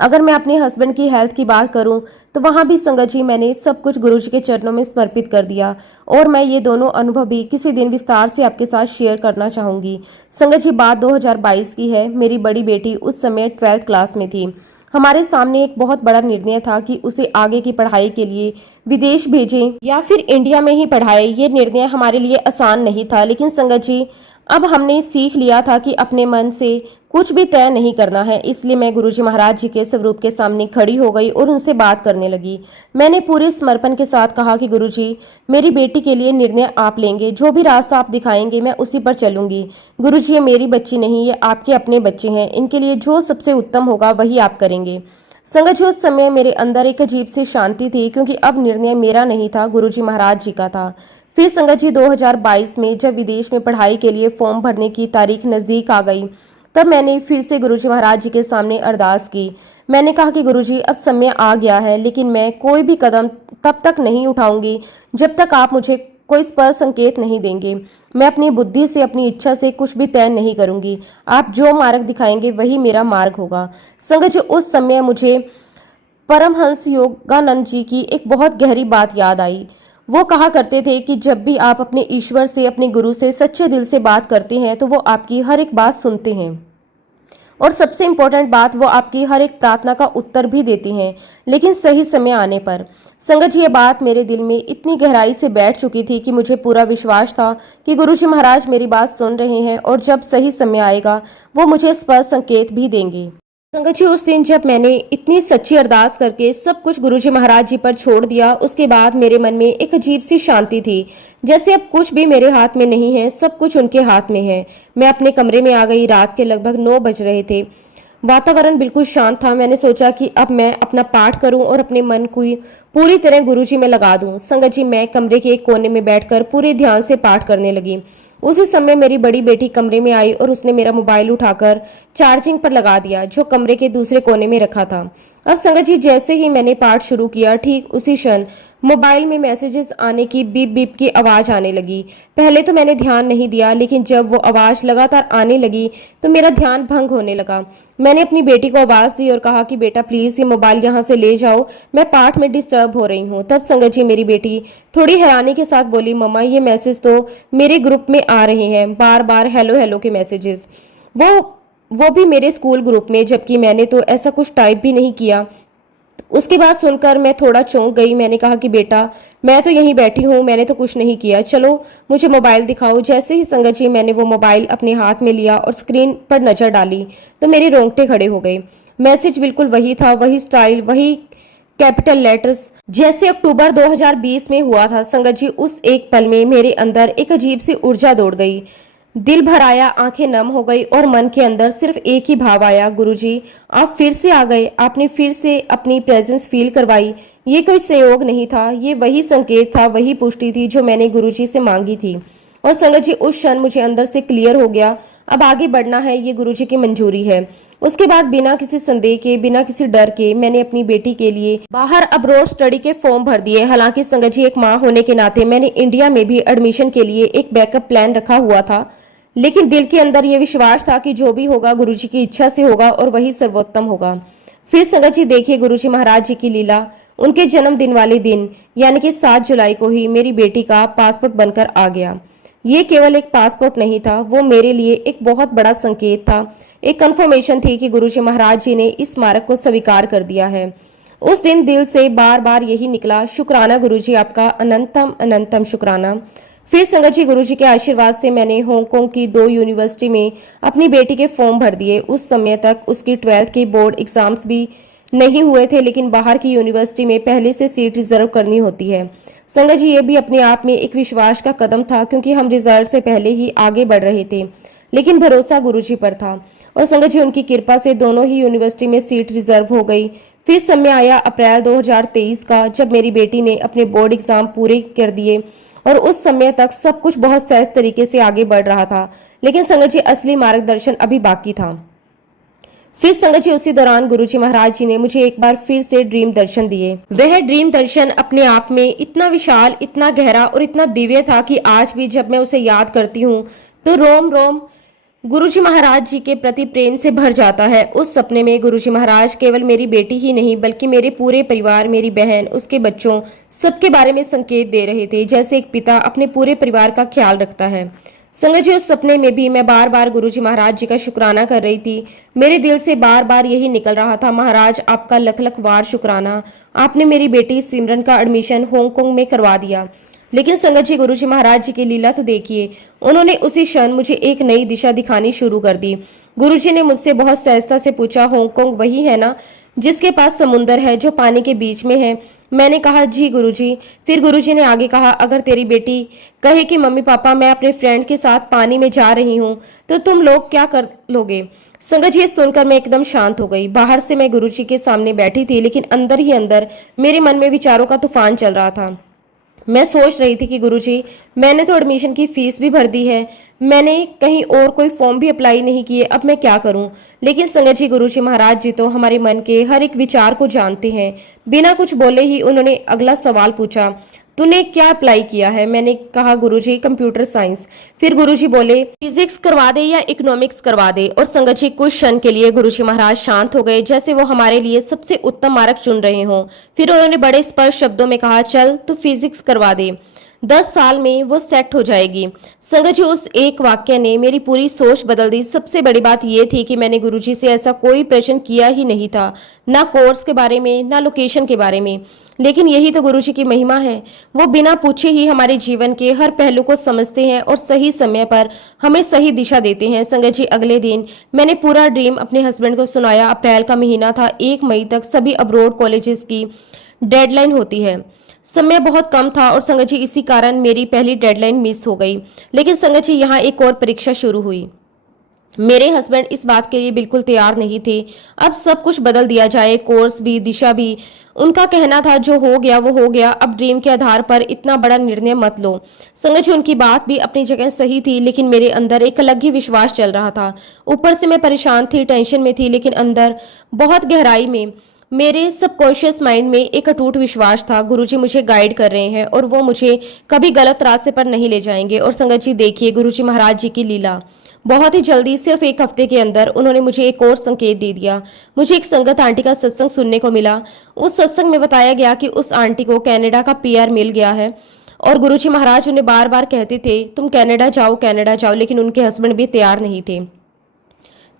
अगर मैं अपने हस्बैंड की हेल्थ की बात करूं, तो वहां भी संगत जी मैंने सब कुछ गुरुजी के चरणों में समर्पित कर दिया। और मैं ये दोनों अनुभव भी किसी दिन विस्तार से आपके साथ शेयर करना चाहूंगी। संगत जी बात 2022 की है। मेरी बड़ी बेटी उस समय 12th क्लास में थी। हमारे सामने एक बहुत बड़ा निर्णय था कि उसे आगे की पढ़ाई के लिए विदेश भेजें या फिर इंडिया में ही पढ़ाएं। ये निर्णय हमारे लिए आसान नहीं था, लेकिन संगत जी अब हमने सीख लिया था कि अपने मन से कुछ भी तय नहीं करना है। इसलिए मैं गुरुजी महाराज जी के स्वरूप के सामने खड़ी हो गई और उनसे बात करने लगी। मैंने पूरे समर्पण के साथ कहा कि गुरुजी, मेरी बेटी के लिए निर्णय आप लेंगे, जो भी रास्ता आप दिखाएंगे मैं उसी पर चलूंगी। गुरुजी, ये मेरी बच्ची नहीं, ये आपके अपने बच्चे हैं, इनके लिए जो सबसे उत्तम होगा वही आप करेंगे। संगत जी, उस समय मेरे अंदर एक अजीब सी शांति थी, क्योंकि अब निर्णय मेरा नहीं था, गुरुजी महाराज जी का था। फिर संगत जी 2022 में जब विदेश में पढ़ाई के लिए फॉर्म भरने की तारीख नज़दीक आ गई, तब मैंने फिर से गुरुजी महाराज जी के सामने अरदास की। मैंने कहा कि गुरुजी, अब समय आ गया है, लेकिन मैं कोई भी कदम तब तक नहीं उठाऊंगी जब तक आप मुझे कोई स्पष्ट संकेत नहीं देंगे। मैं अपनी बुद्धि से, अपनी इच्छा से कुछ भी तय नहीं करूंगी। आप जो मार्ग दिखाएंगे वही मेरा मार्ग होगा। संगत जी, उस समय मुझे परमहंस योगानंद जी की एक बहुत गहरी बात याद आई। वो कहा करते थे कि जब भी आप अपने ईश्वर से, अपने गुरु से सच्चे दिल से बात करते हैं तो वो आपकी हर एक बात सुनते हैं, और सबसे इम्पोर्टेंट बात, वो आपकी हर एक प्रार्थना का उत्तर भी देते हैं, लेकिन सही समय आने पर। संगत जी, ये बात मेरे दिल में इतनी गहराई से बैठ चुकी थी कि मुझे पूरा विश्वास था कि गुरुजी महाराज मेरी बात सुन रहे हैं और जब सही समय आएगा वो मुझे स्पष्ट संकेत भी देंगे। संगत जी, उस दिन जब मैंने इतनी सच्ची अरदास करके सब कुछ गुरुजी महाराज जी पर छोड़ दिया, उसके बाद मेरे मन में एक अजीब सी शांति थी, जैसे अब कुछ भी मेरे हाथ में नहीं है, सब कुछ उनके हाथ में है। मैं अपने कमरे में आ गई। रात के लगभग 9 बज रहे थे। वातावरण बिल्कुल शांत था। मैंने सोचा कि अब मैं अपना पाठ करूं और अपने मन को पूरी तरह गुरुजी में लगा दूं। संगत जी, मैं कमरे के एक कोने में बैठकर पूरे ध्यान से पाठ करने लगी। उसी समय मेरी बड़ी बेटी कमरे में आई और उसने मेरा मोबाइल उठाकर चार्जिंग पर लगा दिया, जो कमरे के दूसरे कोने में रखा था। अब संगत जी, जैसे ही मैंने पाठ शुरू किया, ठीक उसी क्षण मोबाइल में मैसेजेस आने की बीप बीप की आवाज आने लगी। पहले तो मैंने ध्यान नहीं दिया, लेकिन जब वो आवाज लगातार आने लगी तो मेरा ध्यान भंग होने लगा। मैंने अपनी बेटी को आवाज दी और कहा कि बेटा प्लीज ये मोबाइल यहाँ से ले जाओ, मैं पाठ में डिस्टर्ब हो रही हूँ। तब संगत जी मेरी बेटी थोड़ी हैरानी के साथ बोली, मम्मा ये मैसेज तो मेरे ग्रुप में आ रहे हैं, बार बार हेलो हेलो के मैसेजेस, वो भी मेरे स्कूल ग्रुप में, जबकि मैंने तो ऐसा कुछ टाइप भी नहीं किया। उसकी बात सुनकर मैं थोड़ा चौंक गई। मैंने कहा कि बेटा मैं तो यहीं बैठी हूँ, मैंने तो कुछ नहीं किया, चलो मुझे मोबाइल दिखाओ। जैसे ही संगत जी मैंने वो मोबाइल अपने हाथ में लिया और स्क्रीन पर नजर डाली तो मेरे रोंगटे खड़े हो गए। मैसेज बिल्कुल वही था, वही स्टाइल, वही कैपिटल लेटर्स जैसे अक्टूबर 2020 में हुआ था। संगत जी, उस एक पल में मेरे अंदर एक अजीब सी ऊर्जा दौड़ गई, दिल भर आया, आंखें नम हो गई और मन के अंदर सिर्फ एक ही भाव आया, गुरुजी आप फिर से आ गए, आपने फिर से अपनी प्रेजेंस फील करवाई। ये कोई संयोग नहीं था, ये वही संकेत था, वही पुष्टि थी जो मैंने गुरुजी से मांगी थी। और संगत जी, उस क्षण मुझे अंदर से क्लियर हो गया, अब आगे बढ़ना है, ये गुरुजी की मंजूरी है। उसके बाद बिना किसी संदेह के, बिना किसी डर के मैंने अपनी बेटी के लिए बाहर अब्रॉड स्टडी के फॉर्म भर दिए। हालांकि संगत जी, एक माँ होने के नाते मैंने इंडिया में भी एडमिशन के लिए एक बैकअप प्लान रखा हुआ था, लेकिन दिल के अंदर ये विश्वास था कि जो भी होगा गुरुजी की इच्छा से होगा और वही सर्वोत्तम होगा। फिर संगत जी देखिए गुरुजी महाराज जी की लीला, उनके जन्मदिन वाले दिन यानी कि 7 जुलाई को ही मेरी बेटी का पासपोर्ट बनकर आ गया। ये केवल एक पासपोर्ट नहीं था, वो मेरे लिए एक बहुत बड़ा संकेत था, एक कंफर्मेशन थी कि गुरुजी महाराज जी ने इस मार्ग को स्वीकार कर दिया है। उस दिन दिल से बार बार यही निकला, शुक्राना गुरुजी, आपका अनंतम अनंतम शुक्राना। फिर संगत जी, गुरुजी के आशीर्वाद से मैंने हांगकांग की 2 यूनिवर्सिटी में अपनी बेटी के फॉर्म भर दिए। उस समय तक उसकी 12th के बोर्ड एग्जाम्स भी नहीं हुए थे, लेकिन बाहर की यूनिवर्सिटी में पहले से सीट रिजर्व करनी होती है। संगत जी, ये भी अपने आप में एक विश्वास का कदम था, क्योंकि हम रिजल्ट से पहले ही आगे बढ़ रहे थे, लेकिन भरोसा गुरुजी पर था। और संगत जी, उनकी कृपा से दोनों ही यूनिवर्सिटी में सीट रिजर्व हो गई। फिर समय आया अप्रैल 2023 का, जब मेरी बेटी ने अपने बोर्ड एग्जाम पूरे कर दिए और उस समय तक सब कुछ बहुत सहज तरीके से आगे बढ़ रहा था, लेकिन संगत जी असली मार्गदर्शन अभी बाकी था। फिर संगत जी उसी दौरान गुरुजी महाराज जी ने मुझे एक बार फिर से ड्रीम दर्शन दिए। वह ड्रीम दर्शन अपने आप में इतना विशाल, इतना गहरा और इतना दिव्य था कि आज भी जब मैं उसे याद करती हूँ तो रोम रोम गुरुजी महाराज जी के प्रति प्रेम से भर जाता है। उस सपने में गुरुजी महाराज केवल मेरी बेटी ही नहीं बल्कि मेरे पूरे परिवार, मेरी बहन, उसके बच्चों, सबके बारे में संकेत दे रहे थे, जैसे एक पिता अपने पूरे परिवार का ख्याल रखता है। संगत जी, उस सपने में भी मैं बार बार गुरुजी महाराज जी का शुक्राना कर रही थी। मेरे दिल से बार बार यही निकल रहा था, महाराज आपका लख लख वार शुक्राना, आपने मेरी बेटी सिमरन का एडमिशन हांगकांग में करवा दिया। लेकिन संगत जी, गुरुजी महाराज जी की लीला तो देखिए, उन्होंने उसी क्षण मुझे एक नई दिशा दिखानी शुरू कर दी। गुरुजी ने मुझसे बहुत सहजता से पूछा, हांगकांग वही है ना जिसके पास समुंदर है, जो पानी के बीच में है? मैंने कहा, जी गुरुजी। फिर गुरुजी ने आगे कहा, अगर तेरी बेटी कहे कि मम्मी पापा मैं अपने फ्रेंड के साथ पानी में जा रही हूँ, तो तुम लोग क्या कर लोगे? संगत जी, ये सुनकर मैं एकदम शांत हो गई। बाहर से मैं गुरुजी के सामने बैठी थी, लेकिन अंदर ही अंदर मेरे मन में विचारों का तूफान चल रहा था। मैं सोच रही थी कि गुरुजी, मैंने तो एडमिशन की फीस भी भर दी है, मैंने कहीं और कोई फॉर्म भी अप्लाई नहीं किए, अब मैं क्या करूं? लेकिन संगत जी, गुरुजी महाराज जी तो हमारे मन के हर एक विचार को जानते हैं। बिना कुछ बोले ही उन्होंने अगला सवाल पूछा, तूने क्या अप्लाई किया है? मैंने कहा, गुरुजी कंप्यूटर साइंस। फिर गुरुजी बोले, फिजिक्स करवा दे या इकोनॉमिक्स करवा दे? और संगत जी, कुछ क्षण के लिए गुरुजी महाराज शांत हो गए, जैसे वो हमारे लिए सबसे उत्तम मार्ग चुन रहे हों। फिर उन्होंने बड़े स्पष्ट शब्दों में कहा, चल तू फिजिक्स करवा दे, 10 साल में वो सेट हो जाएगी। संगत जी, उस एक वाक्य ने मेरी पूरी सोच बदल दी। सबसे बड़ी बात यह थी कि मैंने गुरुजी से ऐसा कोई प्रश्न किया ही नहीं था, ना कोर्स के बारे में, ना लोकेशन के बारे में। लेकिन यही तो गुरुजी की महिमा है, वो बिना पूछे ही हमारे जीवन के हर पहलू को समझते हैं और सही समय पर हमें सही दिशा देते हैं। संगत जी, अगले दिन मैंने पूरा ड्रीम अपने हस्बैंड को सुनाया। अप्रैल का महीना था, 1 मई तक सभी अब्रोड कॉलेजेस की डेडलाइन होती है। समय बहुत कम था और संगत जी, इसी कारण मेरी पहली डेडलाइन मिस हो गई। लेकिन संगत जी, यहाँ एक और परीक्षा शुरू हुई। मेरे हस्बैंड इस बात के लिए बिल्कुल तैयार नहीं थे। अब सब कुछ बदल दिया जाए, कोर्स भी, दिशा भी। उनका कहना था, जो हो गया वो हो गया, अब ड्रीम के आधार पर इतना बड़ा निर्णय मत लो। संगत जी, उनकी बात भी अपनी जगह सही थी, लेकिन मेरे अंदर एक अलग ही विश्वास चल रहा था। ऊपर से मैं परेशान थी, टेंशन में थी, लेकिन अंदर बहुत गहराई में मेरे सबकॉन्शियस माइंड में एक अटूट विश्वास था, गुरुजी मुझे गाइड कर रहे हैं और वो मुझे कभी गलत रास्ते पर नहीं ले जाएंगे। और संगत जी, देखिए गुरुजी महाराज जी की लीला। बहुत ही जल्दी, सिर्फ 1 हफ्ते के अंदर उन्होंने मुझे एक और संकेत दे दिया। मुझे एक संगत आंटी का सत्संग सुनने को मिला। उस सत्संग में बताया गया कि उस आंटी को कनाडा का पीआर मिल गया है और गुरुजी महाराज उन्हें बार बार कहते थे, तुम कनाडा जाओ, कनाडा जाओ, लेकिन उनके हस्बैंड भी तैयार नहीं थे।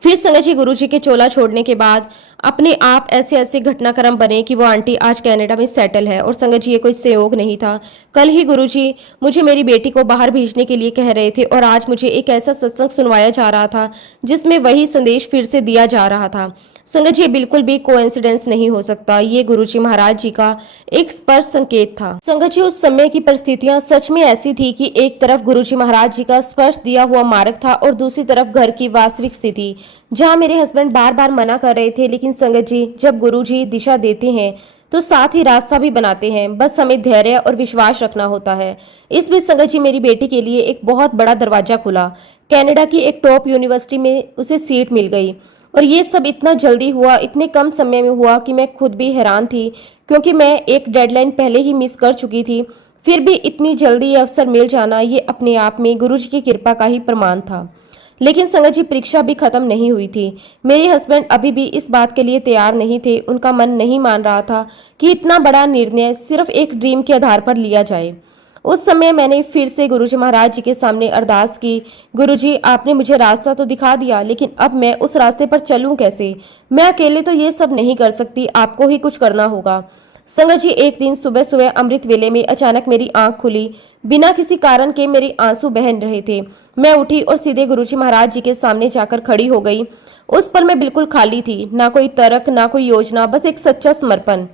फिर संगत जी, गुरुजी के चोला छोड़ने के बाद अपने आप ऐसे ऐसे घटनाक्रम बने कि वो आंटी आज कनाडा में सेटल है। और संगत जी, ये कोई संयोग नहीं था। कल ही गुरुजी मुझे मेरी बेटी को बाहर भेजने के लिए कह रहे थे और आज मुझे एक ऐसा सत्संग सुनवाया जा रहा था जिसमें वही संदेश फिर से दिया जा रहा था। संगत जी, बिल्कुल भी कोइंसिडेंस नहीं हो सकता, ये गुरुजी महाराज जी का एक स्पष्ट संकेत था। संगत जी, उस समय की परिस्थितियां सच में ऐसी थी कि एक तरफ गुरुजी महाराज जी का स्पष्ट दिया हुआ मार्ग था और दूसरी तरफ घर की वास्तविक स्थिति, जहां मेरे हस्बैंड बार बार मना कर रहे थे। लेकिन संगत जी, जब गुरुजी दिशा देते हैं तो साथ ही रास्ता भी बनाते हैं, बस हमें धैर्य और विश्वास रखना होता है। इस बीच संगत जी, मेरी बेटी के लिए एक बहुत बड़ा दरवाजा खुला। कनाडा की एक टॉप यूनिवर्सिटी में उसे सीट मिल गई और ये सब इतना जल्दी हुआ, इतने कम समय में हुआ कि मैं खुद भी हैरान थी, क्योंकि मैं एक डेडलाइन पहले ही मिस कर चुकी थी। फिर भी इतनी जल्दी ये अवसर मिल जाना, ये अपने आप में गुरुजी की कृपा का ही प्रमाण था। लेकिन संगत जी, परीक्षा भी खत्म नहीं हुई थी। मेरे हस्बैंड अभी भी इस बात के लिए तैयार नहीं थे। उनका मन नहीं मान रहा था कि इतना बड़ा निर्णय सिर्फ एक ड्रीम के आधार पर लिया जाए। उस समय मैंने फिर से गुरुजी महाराज जी के सामने अरदास की, गुरुजी आपने मुझे रास्ता तो दिखा दिया, लेकिन अब मैं उस रास्ते पर चलूं कैसे? मैं अकेले तो ये सब नहीं कर सकती, आपको ही कुछ करना होगा। संगत जी, एक दिन सुबह सुबह अमृत वेले में अचानक मेरी आंख खुली। बिना किसी कारण के मेरे आंसू बहन रहे थे। मैं उठी और सीधे गुरुजी महाराज जी के सामने जाकर खड़ी हो गई। उस पर मैं बिल्कुल खाली थी, ना कोई तर्क, ना कोई योजना, बस एक सच्चा समर्पण।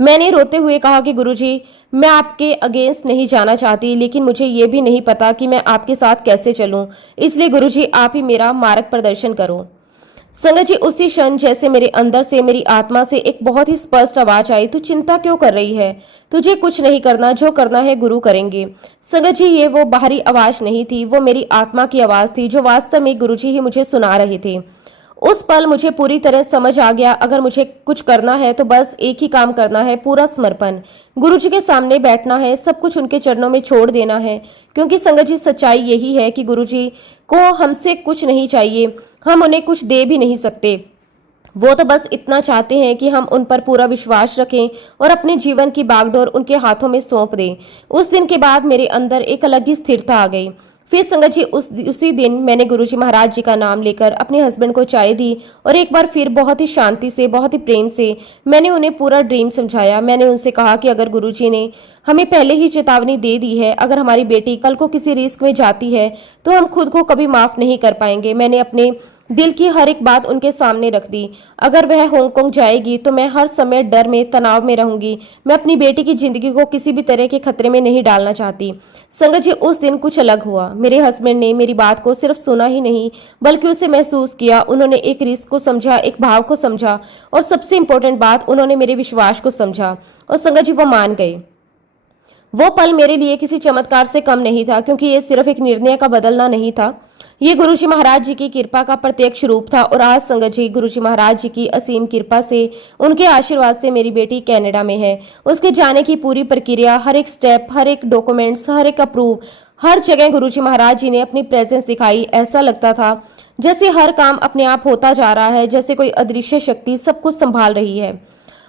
मैंने रोते हुए कहा कि गुरुजी, मैं आपके अगेंस्ट नहीं जाना चाहती, लेकिन मुझे ये भी नहीं पता कि मैं आपके साथ कैसे चलूं, इसलिए गुरुजी आप ही मेरा मार्ग प्रदर्शन करो। संगत जी, उसी क्षण जैसे मेरे अंदर से, मेरी आत्मा से एक बहुत ही स्पष्ट आवाज आई, तू चिंता क्यों कर रही है? तुझे कुछ नहीं करना, जो करना है गुरु करेंगे। संगत जी, ये वो बाहरी आवाज नहीं थी, वो मेरी आत्मा की आवाज थी, जो वास्तव में गुरुजी ही मुझे सुना रहे थे। उस पल मुझे पूरी तरह समझ आ गया, अगर मुझे कुछ करना है तो बस एक ही काम करना है, पूरा समर्पण। गुरुजी के सामने बैठना है, सब कुछ उनके चरणों में छोड़ देना है। क्योंकि संगत जी, सच्चाई यही है कि गुरुजी को हमसे कुछ नहीं चाहिए, हम उन्हें कुछ दे भी नहीं सकते। वो तो बस इतना चाहते हैं कि हम उन पर पूरा विश्वास रखें और अपने जीवन की बागडोर उनके हाथों में सौंप दें। उस दिन के बाद मेरे अंदर एक अलग ही स्थिरता आ गई। फिर संगत जी उसी दिन मैंने गुरुजी महाराज जी का नाम लेकर अपने हस्बैंड को चाय दी और एक बार फिर बहुत ही शांति से, बहुत ही प्रेम से मैंने उन्हें पूरा ड्रीम समझाया। मैंने उनसे कहा कि अगर गुरुजी ने हमें पहले ही चेतावनी दे दी है, अगर हमारी बेटी कल को किसी रिस्क में जाती है तो हम खुद को कभी माफ नहीं कर पाएंगे। मैंने अपने दिल की हर एक बात उनके सामने रख दी। अगर वह हांगकांग जाएगी तो मैं हर समय डर में, तनाव में रहूंगी। मैं अपनी बेटी की जिंदगी को किसी भी तरह के खतरे में नहीं डालना चाहती। संगत जी, उस दिन कुछ अलग हुआ। मेरे हस्बैंड ने मेरी बात को सिर्फ सुना ही नहीं बल्कि उसे महसूस किया। उन्होंने एक रिस्क को समझा, एक भाव को समझा और सबसे इंपॉर्टेंट बात, उन्होंने मेरे विश्वास को समझा और संगत जी वो मान गए। वो पल मेरे लिए किसी चमत्कार से कम नहीं था, क्योंकि ये सिर्फ एक निर्णय का बदलना नहीं था, ये गुरुजी महाराज जी की कृपा का प्रत्यक्ष रूप था। और आज संगत जी, गुरुजी महाराज जी की असीम कृपा से, उनके आशीर्वाद से मेरी बेटी कनाडा में है। उसके जाने की पूरी प्रक्रिया, हर एक स्टेप, हर एक डॉक्यूमेंट्स, हर एक अप्रूव, हर जगह गुरुजी महाराज जी ने अपनी प्रेजेंस दिखाई। ऐसा लगता था जैसे हर काम अपने आप होता जा रहा है, जैसे कोई अदृश्य शक्ति सब कुछ संभाल रही है।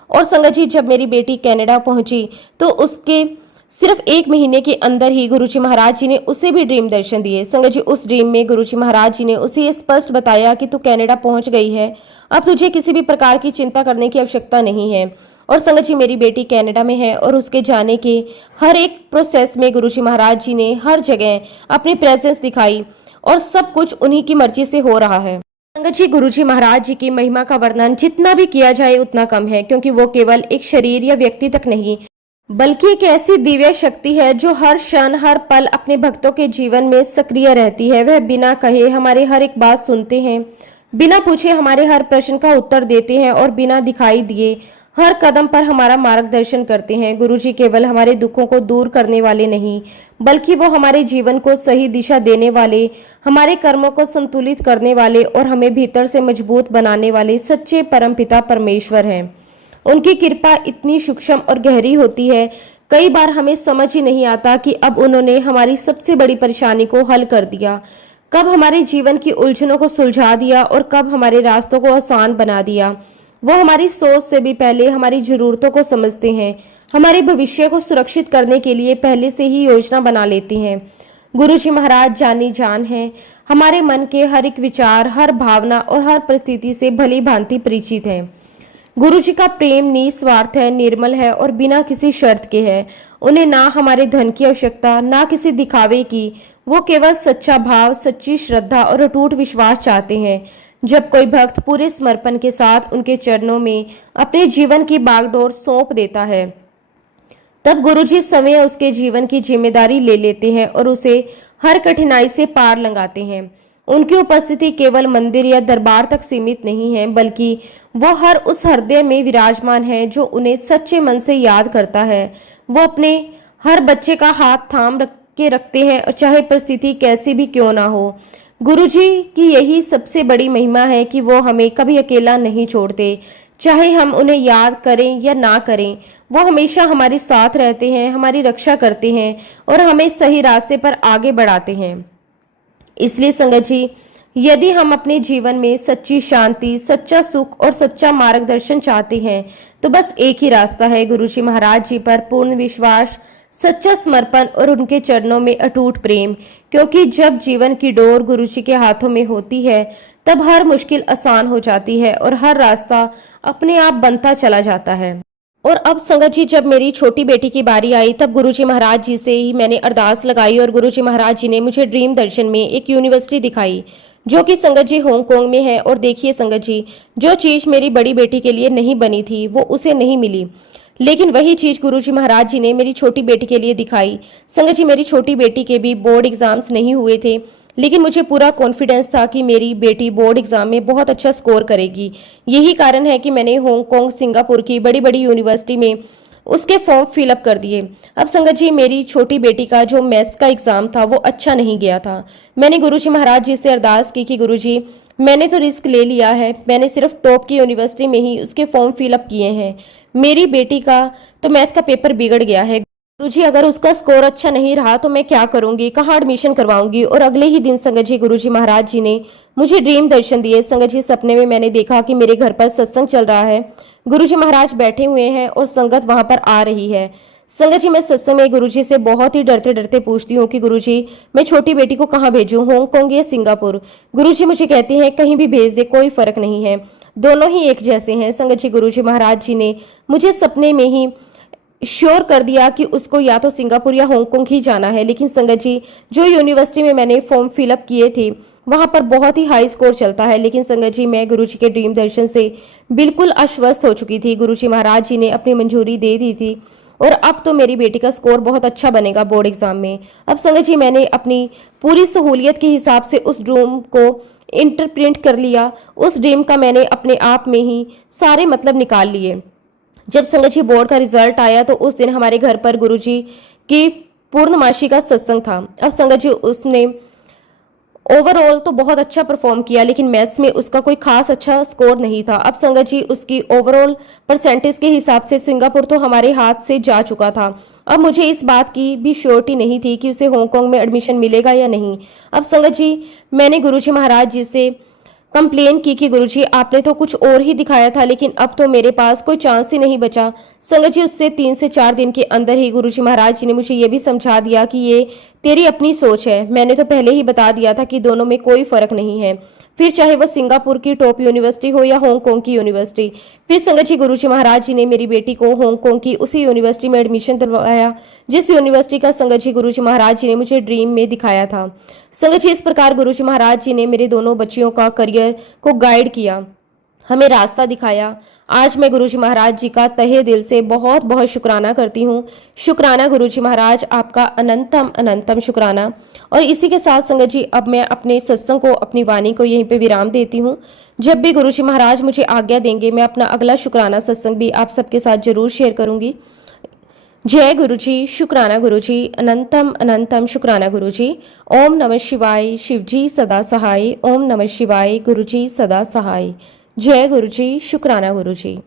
और संगत जी, जब मेरी बेटी कनाडा पहुंची तो उसके सिर्फ 1 महीने के अंदर ही गुरुजी महाराज जी ने उसे भी ड्रीम दर्शन दिए। संगत जी, उस ड्रीम में गुरुजी महाराज जी ने उसे ये स्पष्ट बताया कि तू कनाडा पहुंच गई है, अब तुझे किसी भी प्रकार की चिंता करने की आवश्यकता नहीं है। और संगत जी, मेरी बेटी कनाडा में है और उसके जाने के हर एक प्रोसेस में गुरुजी महाराज जी ने हर जगह अपनी प्रेजेंस दिखाई और सब कुछ उन्हीं की मर्जी से हो रहा है। संगत जी, गुरुजी महाराज जी की महिमा का वर्णन जितना भी किया जाए उतना कम है, क्योंकि वो केवल एक शरीर या व्यक्ति तक नहीं बल्कि एक ऐसी दिव्य शक्ति है जो हर क्षण, हर पल अपने भक्तों के जीवन में सक्रिय रहती है। वह बिना कहे हमारे हर एक बात सुनते हैं, बिना पूछे हमारे हर प्रश्न का उत्तर देते हैं और बिना दिखाई दिए हर कदम पर हमारा मार्गदर्शन करते हैं। गुरुजी केवल हमारे दुखों को दूर करने वाले नहीं, बल्कि वो हमारे जीवन को सही दिशा देने वाले, हमारे कर्मों को संतुलित करने वाले और हमें भीतर से मजबूत बनाने वाले सच्चे परमपिता परमेश्वर हैं। उनकी कृपा इतनी सूक्ष्म और गहरी होती है, कई बार हमें समझ ही नहीं आता कि अब उन्होंने हमारी सबसे बड़ी परेशानी को हल कर दिया, कब हमारे जीवन की उलझनों को सुलझा दिया और कब हमारे रास्तों को आसान बना दिया। वो हमारी सोच से भी पहले हमारी जरूरतों को समझते हैं, हमारे भविष्य को सुरक्षित करने के लिए पहले से ही योजना बना लेते हैं। गुरुजी महाराज जानी जान है, हमारे मन के हर एक विचार, हर भावना और हर परिस्थिति से भली भांति परिचित है। गुरुजी का प्रेम निस्वार्थ है, निर्मल है और बिना किसी शर्त के है। उन्हें ना हमारे धन की आवश्यकता, ना किसी दिखावे की। वो केवल सच्चा भाव, सच्ची श्रद्धा और अटूट विश्वास चाहते हैं। जब कोई भक्त पूरे समर्पण के साथ उनके चरणों में अपने जीवन की बागडोर सौंप देता है, तब गुरुजी समय उसके जीवन की जिम्मेदारी ले लेते हैं और उसे हर कठिनाई से पार लगाते हैं। उनकी उपस्थिति केवल मंदिर या दरबार तक सीमित नहीं है, बल्कि वो हर उस हृदय में विराजमान है जो उन्हें सच्चे मन से याद करता है। वो अपने हर बच्चे का हाथ थाम के रखते हैं, और चाहे परिस्थिति कैसी भी क्यों ना हो। गुरुजी की यही सबसे बड़ी महिमा है कि वो हमें कभी अकेला नहीं छोड़ते। चाहे हम उन्हें याद करें या ना करें, वो हमेशा हमारे साथ रहते हैं, हमारी रक्षा करते हैं और हमें सही रास्ते पर आगे बढ़ाते हैं। इसलिए संगत जी, यदि हम अपने जीवन में सच्ची शांति, सच्चा सुख और सच्चा मार्गदर्शन चाहते हैं तो बस एक ही रास्ता है, गुरुजी महाराज जी पर पूर्ण विश्वास, सच्चा समर्पण और उनके चरणों में अटूट प्रेम। क्योंकि जब जीवन की डोर गुरुजी के हाथों में होती है तब हर मुश्किल आसान हो जाती है और हर रास्ता अपने आप बनता चला जाता है। और अब संगत जी, जब मेरी छोटी बेटी की बारी आई तब गुरुजी महाराज जी से ही मैंने अरदास लगाई और गुरुजी महाराज जी ने मुझे ड्रीम दर्शन में एक यूनिवर्सिटी दिखाई जो कि संगत जी हांगकांग में है। और देखिए संगत जी, जो चीज मेरी बड़ी बेटी के लिए नहीं बनी थी वो उसे नहीं मिली, लेकिन वही चीज गुरुजी महाराज जी ने मेरी छोटी बेटी के लिए दिखाई। संगत जी, मेरी छोटी बेटी के भी बोर्ड एग्जाम्स नहीं हुए थे, लेकिन मुझे पूरा कॉन्फिडेंस था कि मेरी बेटी बोर्ड एग्जाम में बहुत अच्छा स्कोर करेगी। यही कारण है कि मैंने हांगकांग, सिंगापुर की बड़ी बड़ी यूनिवर्सिटी में उसके फॉर्म फिलअप कर दिए। अब संगत जी, मेरी छोटी बेटी का जो मैथ्स का एग्जाम था वो अच्छा नहीं गया था। मैंने गुरुजी महाराज जी से अरदास की कि गुरुजी, मैंने तो रिस्क ले लिया है, मैंने सिर्फ टॉप की यूनिवर्सिटी में ही उसके फॉर्म फिलअप किए हैं, मेरी बेटी का तो मैथ का पेपर बिगड़ गया है। गुरुजी, अगर उसका स्कोर अच्छा नहीं रहा तो मैं क्या करूंगी, कहाँ एडमिशन करवाऊंगी। और अगले ही दिन संगत जी, गुरुजी महाराज जी ने मुझे ड्रीम दर्शन दिए। संगत जी, सपने में मैंने देखा कि मेरे घर पर सत्संग चल रहा है, गुरुजी महाराज बैठे हुए हैं और संगत वहां पर आ रही है। संगत जी, मैं सत्संग में गुरुजी से बहुत ही डरते डरते पूछती हूँ कि गुरुजी, मैं छोटी बेटी को कहाँ भेजूं, हांगकांग या सिंगापुर। गुरुजी मुझे कहते हैं कहीं भी भेज दे, कोई फर्क नहीं है, दोनों ही एक जैसे हैं। संगत जी, गुरुजी महाराज जी ने मुझे सपने में ही श्योर कर दिया कि उसको या तो सिंगापुर या हांगकांग ही जाना है। लेकिन संगत जी, जो यूनिवर्सिटी में मैंने फॉर्म फिलअप किए थे वहां पर बहुत ही हाई स्कोर चलता है। लेकिन संगत जी, मैं गुरुजी के ड्रीम दर्शन से बिल्कुल आश्वस्त हो चुकी थी। गुरुजी महाराज जी ने अपनी मंजूरी दे दी थी और अब तो मेरी बेटी का स्कोर बहुत अच्छा बनेगा बोर्ड एग्जाम में। अब संगत जी, मैंने अपनी पूरी सहूलियत के हिसाब से उस ड्रीम को इंटरप्रेट कर लिया। उस ड्रीम का मैंने अपने आप में ही सारे मतलब निकाल लिए। जब संगत जी बोर्ड का रिजल्ट आया तो उस दिन हमारे घर पर गुरुजी की पूर्णमासी का सत्संग था। अब संगत जी, उसने ओवरऑल तो बहुत अच्छा परफॉर्म किया, लेकिन मैथ्स में उसका कोई खास अच्छा स्कोर नहीं था। अब संगत जी, उसकी ओवरऑल परसेंटेज के हिसाब से सिंगापुर तो हमारे हाथ से जा चुका था। अब मुझे इस बात की भी श्योरिटी नहीं थी कि उसे हांगकांग में एडमिशन मिलेगा या नहीं। अब संगत जी, मैंने गुरुजी महाराज जी से कंप्लेन की कि गुरुजी, आपने तो कुछ और ही दिखाया था, लेकिन अब तो मेरे पास कोई चांस ही नहीं बचा। संगत जी, उससे 3 से 4 दिन के अंदर ही गुरुजी महाराज जी ने मुझे ये भी समझा दिया कि ये तेरी अपनी सोच है। मैंने तो पहले ही बता दिया था कि दोनों में कोई फर्क नहीं है, फिर चाहे वो सिंगापुर की टॉप यूनिवर्सिटी हो या हांगकांग की यूनिवर्सिटी। फिर संगत जी, गुरुजी महाराज जी ने मेरी बेटी को हांगकांग की उसी यूनिवर्सिटी में एडमिशन दिलवाया जिस यूनिवर्सिटी का संगत जी गुरुजी महाराज जी ने मुझे ड्रीम में दिखाया था। संगत जी, इस प्रकार गुरुजी महाराज जी ने मेरे दोनों बच्चियों का करियर को गाइड किया, हमें रास्ता दिखाया। आज मैं गुरुजी महाराज जी का तहे दिल से बहुत बहुत शुक्राना करती हूँ। शुक्राना गुरुजी महाराज, आपका अनंतम अनंतम शुक्राना। और इसी के साथ संगत जी, अब मैं अपने सत्संग को, अपनी वाणी को यहीं पे विराम देती हूँ। जब भी गुरुजी महाराज मुझे आज्ञा देंगे, मैं अपना अगला शुक्राना सत्संग भी आप सबके साथ जरूर शेयर करूंगी। जय गुरुजी, शुक्राना गुरुजी, अनंतम अनंतम शुक्राना गुरुजी। ओम नमः शिवाय, शिवजी सदा सहाय। ओम नमः शिवाय, गुरुजी सदा सहाय। जय गुरुजी, शुक्राना गुरुजी।